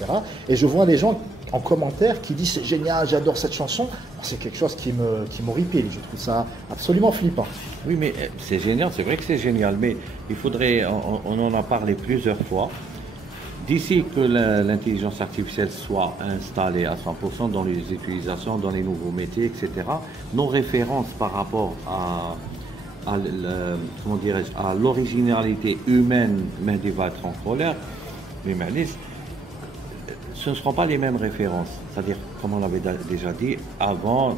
Et je vois des gens en commentaire qui disent c'est génial, j'adore cette chanson. C'est quelque chose qui m'horripile. Je trouve ça absolument flippant. Oui, mais c'est génial, c'est vrai que c'est génial, mais il faudrait, on en a parlé plusieurs fois, D'ici que l'intelligence artificielle soit installée à 100% dans les utilisations, dans les nouveaux métiers, etc., nos références par rapport à l'originalité humaine médiévale transpolaire, l'humanisme, ce ne seront pas les mêmes références. C'est-à-dire, comme on l'avait déjà dit, avant,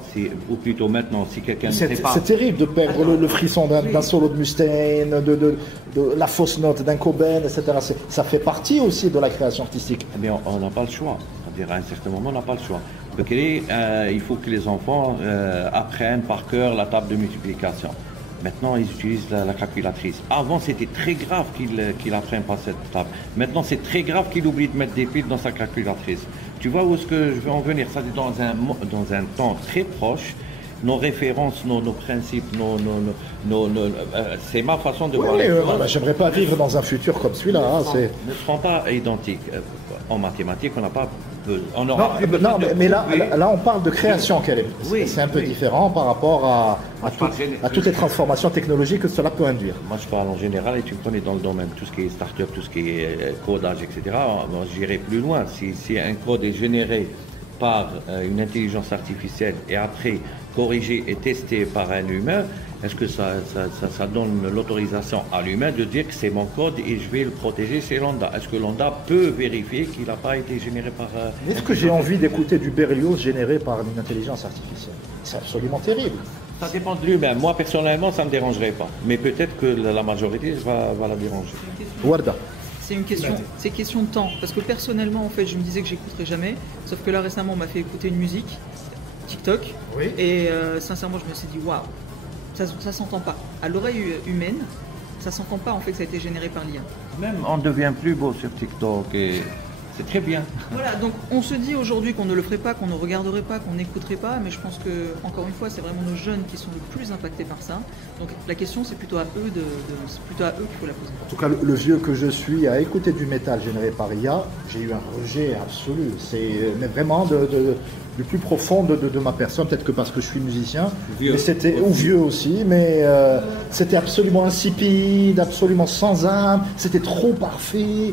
ou plutôt maintenant, si quelqu'un ne sait pas... C'est terrible de perdre le frisson d'un solo de Mustaine, de la fausse note d'un Cobain, etc. Ça fait partie aussi de la création artistique. Eh bien, on n'a pas le choix. C'est-à-dire, à un certain moment, on n'a pas le choix. Donc, il faut que les enfants apprennent par cœur la table de multiplication. Maintenant, ils utilisent la calculatrice. Avant, c'était très grave qu'il apprenne pas cette table. Maintenant, c'est très grave qu'il oublie de mettre des piles dans sa calculatrice. Tu vois où est-ce que je veux en venir? Ça, c'est dans un temps très proche. Nos références, nos principes, c'est ma façon de voir les choses. J'aimerais pas vivre dans un futur comme celui-là. Ne seront pas identiques. En mathématiques, on n'a pas besoin. Mais là, on parle de création, Karim. Oui, c'est un peu différent par rapport à toutes les transformations technologiques que cela peut induire. Moi, je parle en général, et tu me connais dans le domaine, tout ce qui est start-up, tout ce qui est codage, etc. J'irai plus loin. Si un code est généré par une intelligence artificielle et après corrigé et testé par un humain, est-ce que ça donne l'autorisation à l'humain de dire que c'est mon code et je vais le protéger chez Lambda? Est-ce que Lambda peut vérifier qu'il n'a pas été généré par... Est-ce que j'ai envie d'écouter du Berlioz généré par une intelligence artificielle? C'est absolument terrible. Ça dépend de lui-même. Moi, personnellement, ça ne me dérangerait pas. Mais peut-être que la majorité va la déranger. Warda. C'est une question de temps. Parce que personnellement, en fait, je me disais que j'écouterais jamais. Sauf que là, récemment, on m'a fait écouter une musique, TikTok. Oui. Et sincèrement, je me suis dit, waouh, ça s'entend pas. À l'oreille humaine, ça s'entend pas en fait que ça a été généré par l'IA. Même on devient plus beau sur TikTok et c'est très bien. Voilà, donc on se dit aujourd'hui qu'on ne le ferait pas, qu'on ne regarderait pas, qu'on n'écouterait pas, mais je pense que, encore une fois, c'est vraiment nos jeunes qui sont le plus impactés par ça. Donc la question, c'est plutôt à eux c'est plutôt à eux qu'il faut la poser. En tout cas, le vieux que je suis à écouter du métal généré par IA, j'ai eu un rejet absolu. C'est vraiment du plus profond de ma personne, peut-être que parce que je suis musicien, ou vieux aussi, mais c'était absolument insipide, absolument sans âme, c'était trop parfait.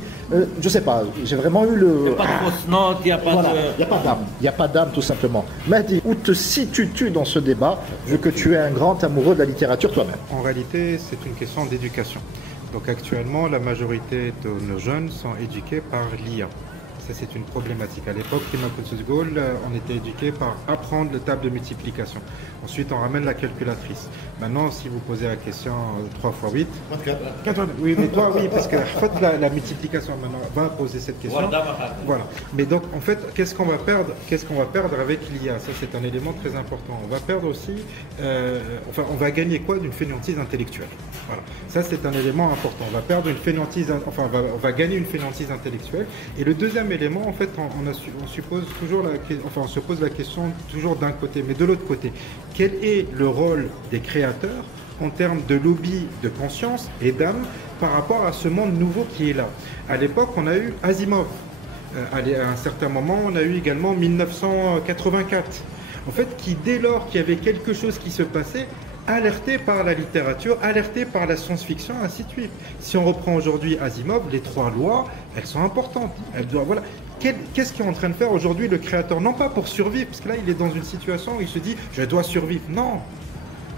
Je sais pas, j'ai vraiment eu le... Il n'y a pas de fausse note, il n'y a pas de... Il n'y a pas d'âme, il n'y a pas d'âme tout simplement. Mahdi, où te situes-tu dans ce débat, vu que tu es un grand amoureux de la littérature toi-même? En réalité, c'est une question d'éducation. Donc actuellement, la majorité de nos jeunes sont éduqués par l'IA. Ça, c'est une problématique. À l'époque, on était éduqué par apprendre la table de multiplication. Ensuite, on ramène la calculatrice. Maintenant, si vous posez la question 3 x 8... 4. Oui, mais toi, oui, parce que la multiplication, maintenant, va poser cette question. Voilà. Mais donc, en fait, qu'est-ce qu'on va perdre avec l'IA? Ça, c'est un élément très important. On va perdre aussi... on va gagner quoi d'une fainéantise intellectuelle? Voilà. Ça, c'est un élément important. On va perdre une fainéantise... on va gagner une fainéantise intellectuelle. Et le deuxième élément, en fait, on se pose la question toujours d'un côté, mais de l'autre côté, quel est le rôle des créateurs en termes de lobby de conscience et d'âme par rapport à ce monde nouveau qui est là? À l'époque, on a eu Asimov. À un certain moment, on a eu également 1984. En fait, qui dès lors qu'il y avait quelque chose qui se passait, alerté par la littérature, alerté par la science-fiction, ainsi de suite. Si on reprend aujourd'hui Asimov, les 3 lois, elles sont importantes. Voilà. Qu'est-ce qu'il est en train de faire aujourd'hui le créateur? Non pas pour survivre, parce que là il est dans une situation où il se dit je dois survivre. Non.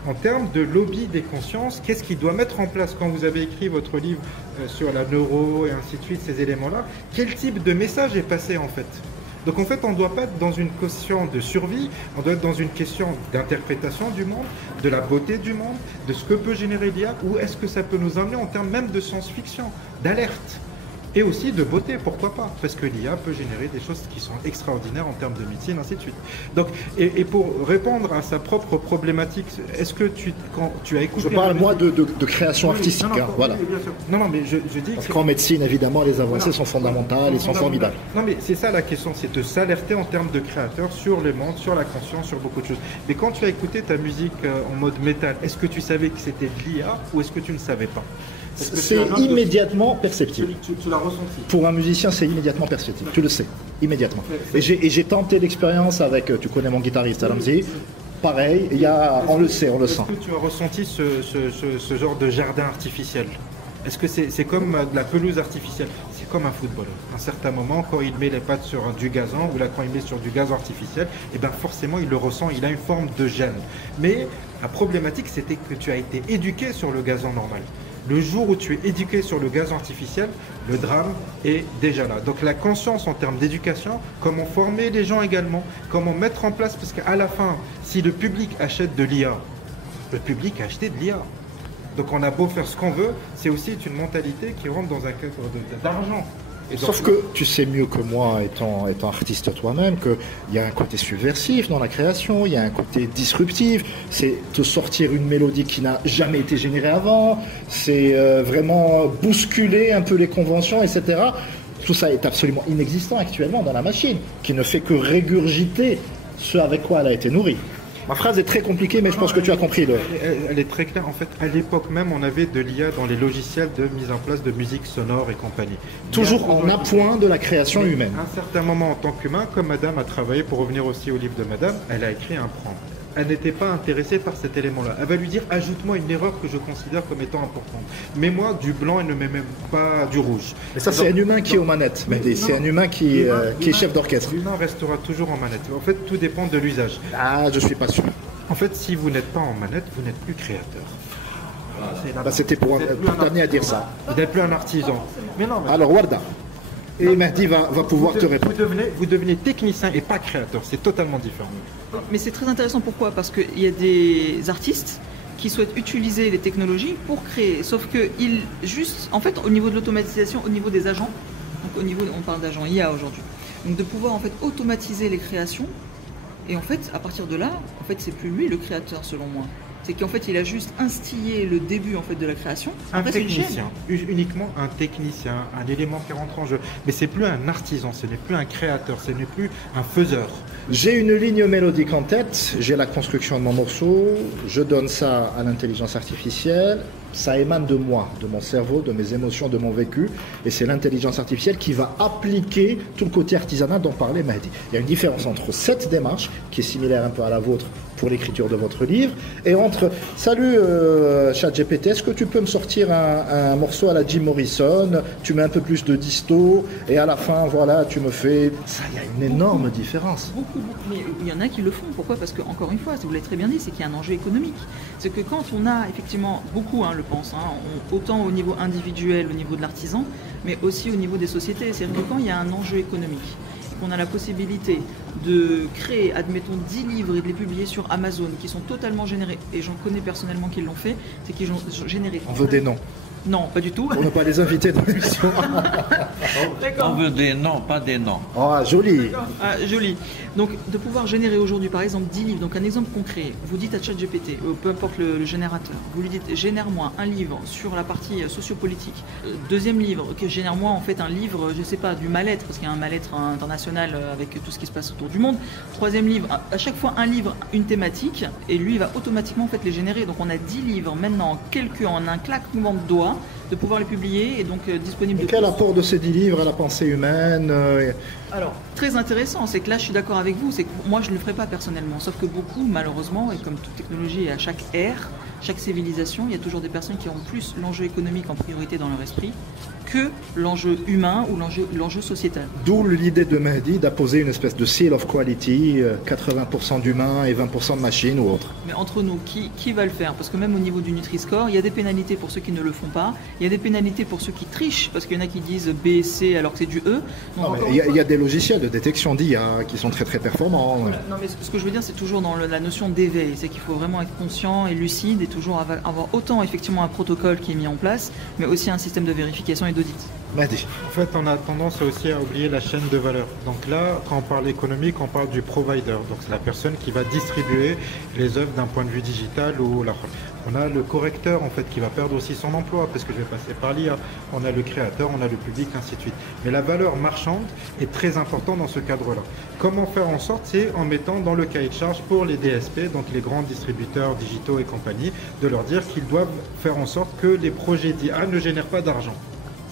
En termes de lobby des consciences, qu'est-ce qu'il doit mettre en place quand vous avez écrit votre livre sur la neuro et ainsi de suite, ces éléments-là? Quel type de message est passé en fait? Donc en fait, on ne doit pas être dans une question de survie, on doit être dans une question d'interprétation du monde, de la beauté du monde, de ce que peut générer l'IA, ou est-ce que ça peut nous amener en termes même de science-fiction, d'alerte, et aussi de beauté, pourquoi pas? Parce que l'IA peut générer des choses qui sont extraordinaires en termes de médecine, ainsi de suite. Donc, et pour répondre à sa propre problématique, est-ce que quand tu as écouté... Je parle moi de création artistique, voilà. Oui, bien sûr. Non, mais je dis... Parce qu'en médecine, évidemment, les avancées sont fondamentales et sont formidables. Non, mais c'est ça la question, c'est de s'alerter en termes de créateurs sur le monde, sur la conscience, sur beaucoup de choses. Mais quand tu as écouté ta musique en mode métal, est-ce que tu savais que c'était de l'IA ou est-ce que tu ne savais pas? C'est immédiatement perceptible. Tu l'as ressenti. Pour un musicien, c'est immédiatement perceptible. Tu le sais, immédiatement. Et j'ai tenté l'expérience avec, tu connais mon guitariste Alamzi, pareil, on le sait, on le sent. Est-ce que tu as ressenti ce genre de jardin artificiel? Est-ce que c'est comme de la pelouse artificielle? c'est comme un footballeur. À un certain moment, quand il met les pattes sur du gazon ou là quand il met sur du gazon artificiel, et ben forcément il le ressent, il a une forme de gêne. Mais la problématique, c'était que tu as été éduqué sur le gazon normal. Le jour où tu es éduqué sur le gazon artificiel, le drame est déjà là. Donc la conscience en termes d'éducation, comment former les gens également, comment mettre en place, parce qu'à la fin, si le public achète de l'IA, le public a acheté de l'IA. Donc on a beau faire ce qu'on veut, c'est aussi une mentalité qui rentre dans un cadre d'argent. Sauf que tu sais mieux que moi, étant artiste toi-même, qu'il y a un côté subversif dans la création, il y a un côté disruptif, c'est te sortir une mélodie qui n'a jamais été générée avant, c'est vraiment bousculer un peu les conventions, etc. Tout ça est absolument inexistant actuellement dans la machine, qui ne fait que régurgiter ce avec quoi elle a été nourrie. Ma phrase est très compliquée, mais je pense que tu as compris. Elle est très claire. En fait, à l'époque même, on avait de l'IA dans les logiciels de mise en place de musique sonore et compagnie. Toujours en appoint de la création humaine. À un certain moment, en tant qu'humain, comme Madame a travaillé, pour revenir aussi au livre de Madame, elle a écrit un prompt. Elle n'était pas intéressée par cet élément-là. Elle va lui dire, ajoute-moi une erreur que je considère comme étant importante. Mets-moi du blanc et ne mets même pas du rouge. Mais ça, c'est un humain qui est aux manettes, c'est un humain qui est chef d'orchestre. L'humain restera toujours en manette. En fait, tout dépend de l'usage. Ah, je suis pas sûr. En fait, si vous n'êtes pas en manette, vous n'êtes plus créateur. C'était pour un dernier à dire ça. Vous n'êtes plus un artisan. Mais non, mais... Alors, Warda. Et Mehdi va pouvoir te répondre. Vous devenez technicien et pas créateur. C'est totalement différent. Mais c'est très intéressant. Pourquoi? Parce qu'il y a des artistes qui souhaitent utiliser les technologies pour créer. Sauf que en fait, au niveau de l'automatisation, au niveau des agents, donc on parle d'agents IA aujourd'hui, donc de pouvoir en fait automatiser les créations. Et en fait, à partir de là, en fait, c'est plus lui le créateur, selon moi. C'est qu'en fait, il a juste instillé le début en fait de la création. Après, un technicien, uniquement un technicien, un élément qui rentre en jeu. Mais c'est plus un artisan, ce n'est plus un créateur, ce n'est plus un faiseur. J'ai une ligne mélodique en tête, j'ai la construction de mon morceau, je donne ça à l'intelligence artificielle, ça émane de moi, de mon cerveau, de mes émotions, de mon vécu, et c'est l'intelligence artificielle qui va appliquer tout le côté artisanal dont parlait Mehdi. Il y a une différence entre cette démarche, qui est similaire un peu à la vôtre pour l'écriture de votre livre, et entre « Salut ChatGPT, est-ce que tu peux me sortir un morceau à la Jim Morrison, tu mets un peu plus de disto, et à la fin, voilà, tu me fais... » Ça, il y a une énorme différence. Beaucoup. Mais il y en a qui le font. Pourquoi? Parce que, encore une fois, vous l'avez très bien dit, c'est qu'il y a un enjeu économique. C'est que quand on a effectivement, beaucoup le pensent, autant au niveau individuel, au niveau de l'artisan, mais aussi au niveau des sociétés. C'est-à-dire que quand il y a un enjeu économique, qu'on a la possibilité de créer, admettons, 10 livres et de les publier sur Amazon, qui sont totalement générés, et j'en connais personnellement qui l'ont fait, c'est qu'ils ont généré... On veut des noms. Non, pas du tout. On ne pas les inviter dans l'émission. On veut des noms, pas des noms. Ah, joli. Joli. Donc, de pouvoir générer aujourd'hui, par exemple, 10 livres. Donc, un exemple concret. Vous dites à ChatGPT, peu importe le générateur, vous lui dites, génère-moi un livre sur la partie sociopolitique. Deuxième livre, génère-moi en fait un livre, je sais pas, du mal-être, parce qu'il y a un mal-être international avec tout ce qui se passe autour du monde. Troisième livre, à chaque fois un livre, une thématique, et lui, il va automatiquement en fait les générer. Donc, on a 10 livres maintenant, en un claquement de doigts, de pouvoir les publier et donc disponible. Quel apport de ces 10 livres à la pensée humaine Alors, très intéressant, c'est que là je suis d'accord avec vous, c'est que moi je ne le ferai pas personnellement, sauf que beaucoup, malheureusement, et comme toute technologie et à chaque ère, chaque civilisation, il y a toujours des personnes qui ont plus l'enjeu économique en priorité dans leur esprit que l'enjeu humain ou l'enjeu sociétal. D'où l'idée de Mehdi d'apposer une espèce de seal of quality, 80% d'humains et 20% de machines ou autre. Mais entre nous, qui va le faire? Parce que même au niveau du Nutri-Score, il y a des pénalités pour ceux qui ne le font pas, il y a des pénalités pour ceux qui trichent, parce qu'il y en a qui disent B, C alors que c'est du E. Il y a des logiciels de détection d'IA qui sont très très performants. Non mais ce que je veux dire, c'est toujours dans la notion d'éveil, c'est qu'il faut vraiment être conscient et lucide et toujours avoir autant effectivement un protocole qui est mis en place, mais aussi un système de vérification et d'audit. En fait, on a tendance aussi à oublier la chaîne de valeur. Donc là, quand on parle économique, on parle du provider. Donc c'est la personne qui va distribuer les œuvres d'un point de vue digital ou là. On a le correcteur en fait qui va perdre aussi son emploi parce que je vais passer par l'IA. On a le créateur, on a le public, ainsi de suite. Mais la valeur marchande est très importante dans ce cadre-là. Comment faire en sorte? C'est en mettant dans le cahier de charge pour les DSP, donc les grands distributeurs digitaux et compagnie, de leur dire qu'ils doivent faire en sorte que les projets d'IA ne génèrent pas d'argent.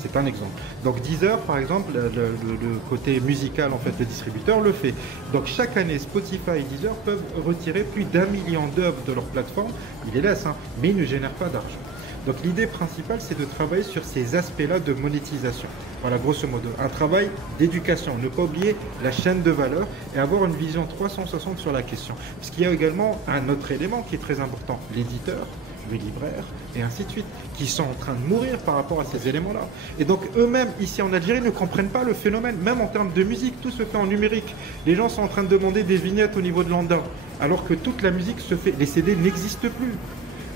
C'est un exemple. Donc Deezer, par exemple, le côté musical, en fait, le distributeur le fait. Donc chaque année, Spotify et Deezer peuvent retirer plus d'1 million d'œuvres de leur plateforme. Ils les laissent, mais ils ne génèrent pas d'argent. Donc l'idée principale, c'est de travailler sur ces aspects-là de monétisation. Voilà, grosso modo, un travail d'éducation. Ne pas oublier la chaîne de valeur et avoir une vision 360 sur la question. Parce qu'il y a également un autre élément qui est très important, l'éditeur, le libraire, et ainsi de suite, qui sont en train de mourir par rapport à ces éléments-là. Et donc eux-mêmes, ici en Algérie, ne comprennent pas le phénomène, même en termes de musique, tout se fait en numérique. Les gens sont en train de demander des vignettes au niveau de l'ANDA, alors que toute la musique se fait, les CD n'existent plus.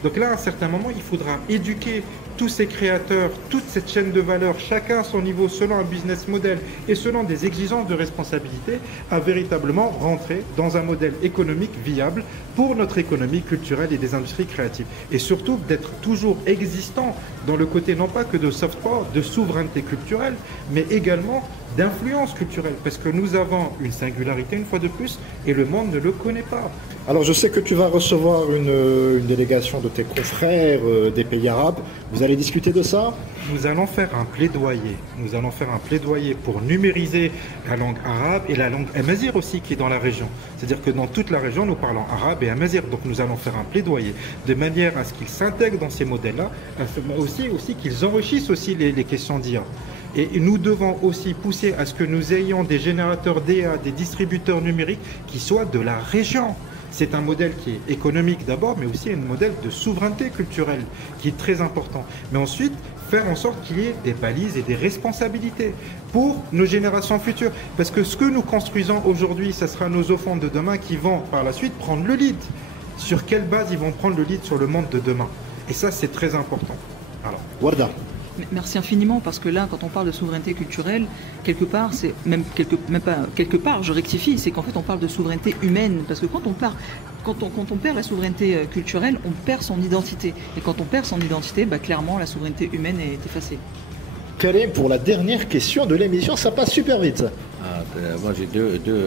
Donc là, à un certain moment, il faudra éduquer tous ces créateurs, toute cette chaîne de valeur, chacun à son niveau, selon un business model et selon des exigences de responsabilité, à véritablement rentrer dans un modèle économique viable pour notre économie culturelle et des industries créatives. Et surtout, d'être toujours existant dans le côté non pas que de soft power, de souveraineté culturelle, mais également d'influence culturelle, parce que nous avons une singularité une fois de plus, et le monde ne le connaît pas. Alors je sais que tu vas recevoir une délégation de tes confrères des pays arabes. Vous allez discuter de ça? Nous allons faire un plaidoyer. Nous allons faire un plaidoyer pour numériser la langue arabe et la langue amazigh aussi qui est dans la région. C'est-à-dire que dans toute la région, nous parlons arabe et amazigh. Donc nous allons faire un plaidoyer de manière à ce qu'ils s'intègrent dans ces modèles-là, aussi qu'ils enrichissent aussi les questions d'IA. Et nous devons aussi pousser à ce que nous ayons des générateurs d'IA, des distributeurs numériques qui soient de la région. C'est un modèle qui est économique d'abord, mais aussi un modèle de souveraineté culturelle qui est très important. Mais ensuite, faire en sorte qu'il y ait des balises et des responsabilités pour nos générations futures. Parce que ce que nous construisons aujourd'hui, ce sera nos enfants de demain qui vont par la suite prendre le lead. Sur quelle base ils vont prendre le lead sur le monde de demain? Et ça, c'est très important. Alors, Warda. Merci infiniment, parce que là, quand on parle de souveraineté culturelle, quelque part, c'est même pas quelque part, je rectifie, c'est qu'en fait, on parle de souveraineté humaine, parce que quand on perd la souveraineté culturelle, on perd son identité, et quand on perd son identité, clairement, la souveraineté humaine est effacée. Karim, pour la dernière question de l'émission, ça passe super vite. Moi, j'ai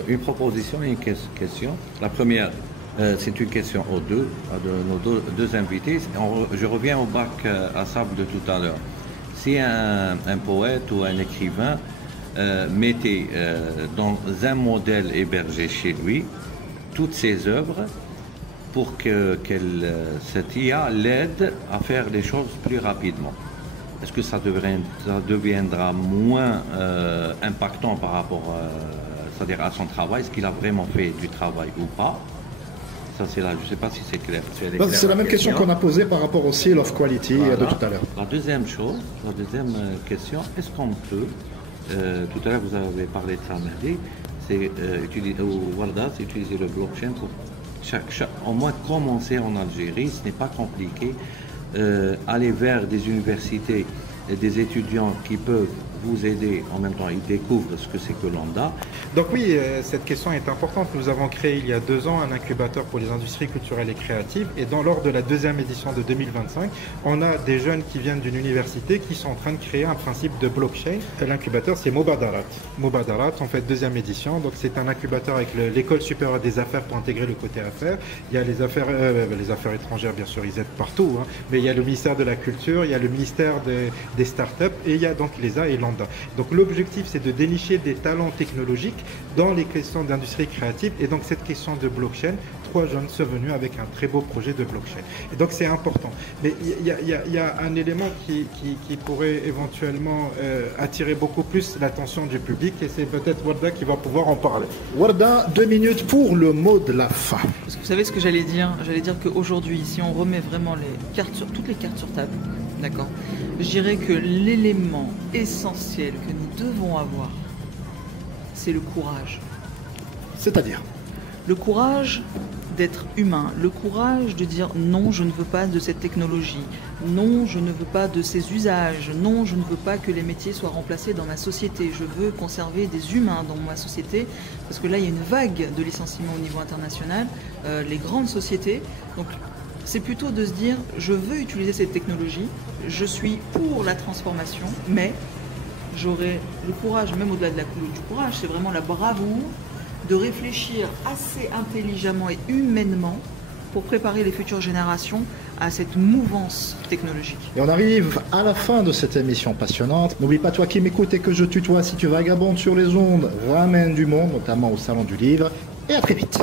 une proposition et une question. La première, c'est une question de nos deux invités. Je reviens au bac à sable de tout à l'heure. Si un poète ou un écrivain mettait dans un modèle hébergé chez lui toutes ses œuvres pour que cette IA l'aide à faire les choses plus rapidement, est-ce que ça deviendra moins impactant par rapport c'est-à-dire à son travail? Est-ce qu'il a vraiment fait du travail ou pas? Ça, c'est là, je ne sais pas si c'est clair. C'est la même question qu'on a posée par rapport au seal of quality de tout à l'heure. La deuxième question, est-ce qu'on peut, tout à l'heure vous avez parlé de ça, Mehdi, c'est utiliser le blockchain pour au moins commencer en Algérie, ce n'est pas compliqué, aller vers des universités et des étudiants qui peuvent vous aider, en même temps ils découvrent ce que c'est que l'ANDA. Donc oui, cette question est importante. Nous avons créé il y a 2 ans un incubateur pour les industries culturelles et créatives, et lors de la 2e édition de 2025, on a des jeunes qui viennent d'une université qui sont en train de créer un principe de blockchain. L'incubateur, c'est Mobadarat. Mobadarat, en fait, 2e édition. Donc c'est un incubateur avec l'école supérieure des affaires pour intégrer le côté affaires. Il y a les affaires étrangères, bien sûr, ils aident partout, hein, mais il y a le ministère de la Culture, il y a le ministère des startups, et il y a donc l'ESA et l'ANDA. Donc l'objectif, c'est de dénicher des talents technologiques dans les questions d'industrie créative, et donc cette question de blockchain, 3 jeunes sont venus avec un très beau projet de blockchain. Et donc c'est important. Mais il y a un élément qui pourrait éventuellement attirer beaucoup plus l'attention du public, et c'est peut-être Warda qui va pouvoir en parler. Warda, 2 minutes pour le mot de la fin. Parce que vous savez ce que j'allais dire? J'allais dire qu'aujourd'hui, si on remet vraiment toutes les cartes sur table, d'accord, je dirais que l'élément essentiel que nous devons avoir, c'est le courage. C'est-à-dire? Le courage d'être humain, le courage de dire non, je ne veux pas de cette technologie, non, je ne veux pas de ces usages, non, je ne veux pas que les métiers soient remplacés dans ma société, je veux conserver des humains dans ma société, parce que là il y a une vague de licenciements au niveau international, les grandes sociétés, donc c'est plutôt de se dire je veux utiliser cette technologie, je suis pour la transformation, mais j'aurai le courage, même au-delà du courage, c'est vraiment la bravoure de réfléchir assez intelligemment et humainement pour préparer les futures générations à cette mouvance technologique. Et on arrive à la fin de cette émission passionnante. N'oublie pas, toi qui m'écoutes et que je tutoie, si tu vagabondes sur les ondes, ramène du monde, notamment au Salon du Livre, et à très vite.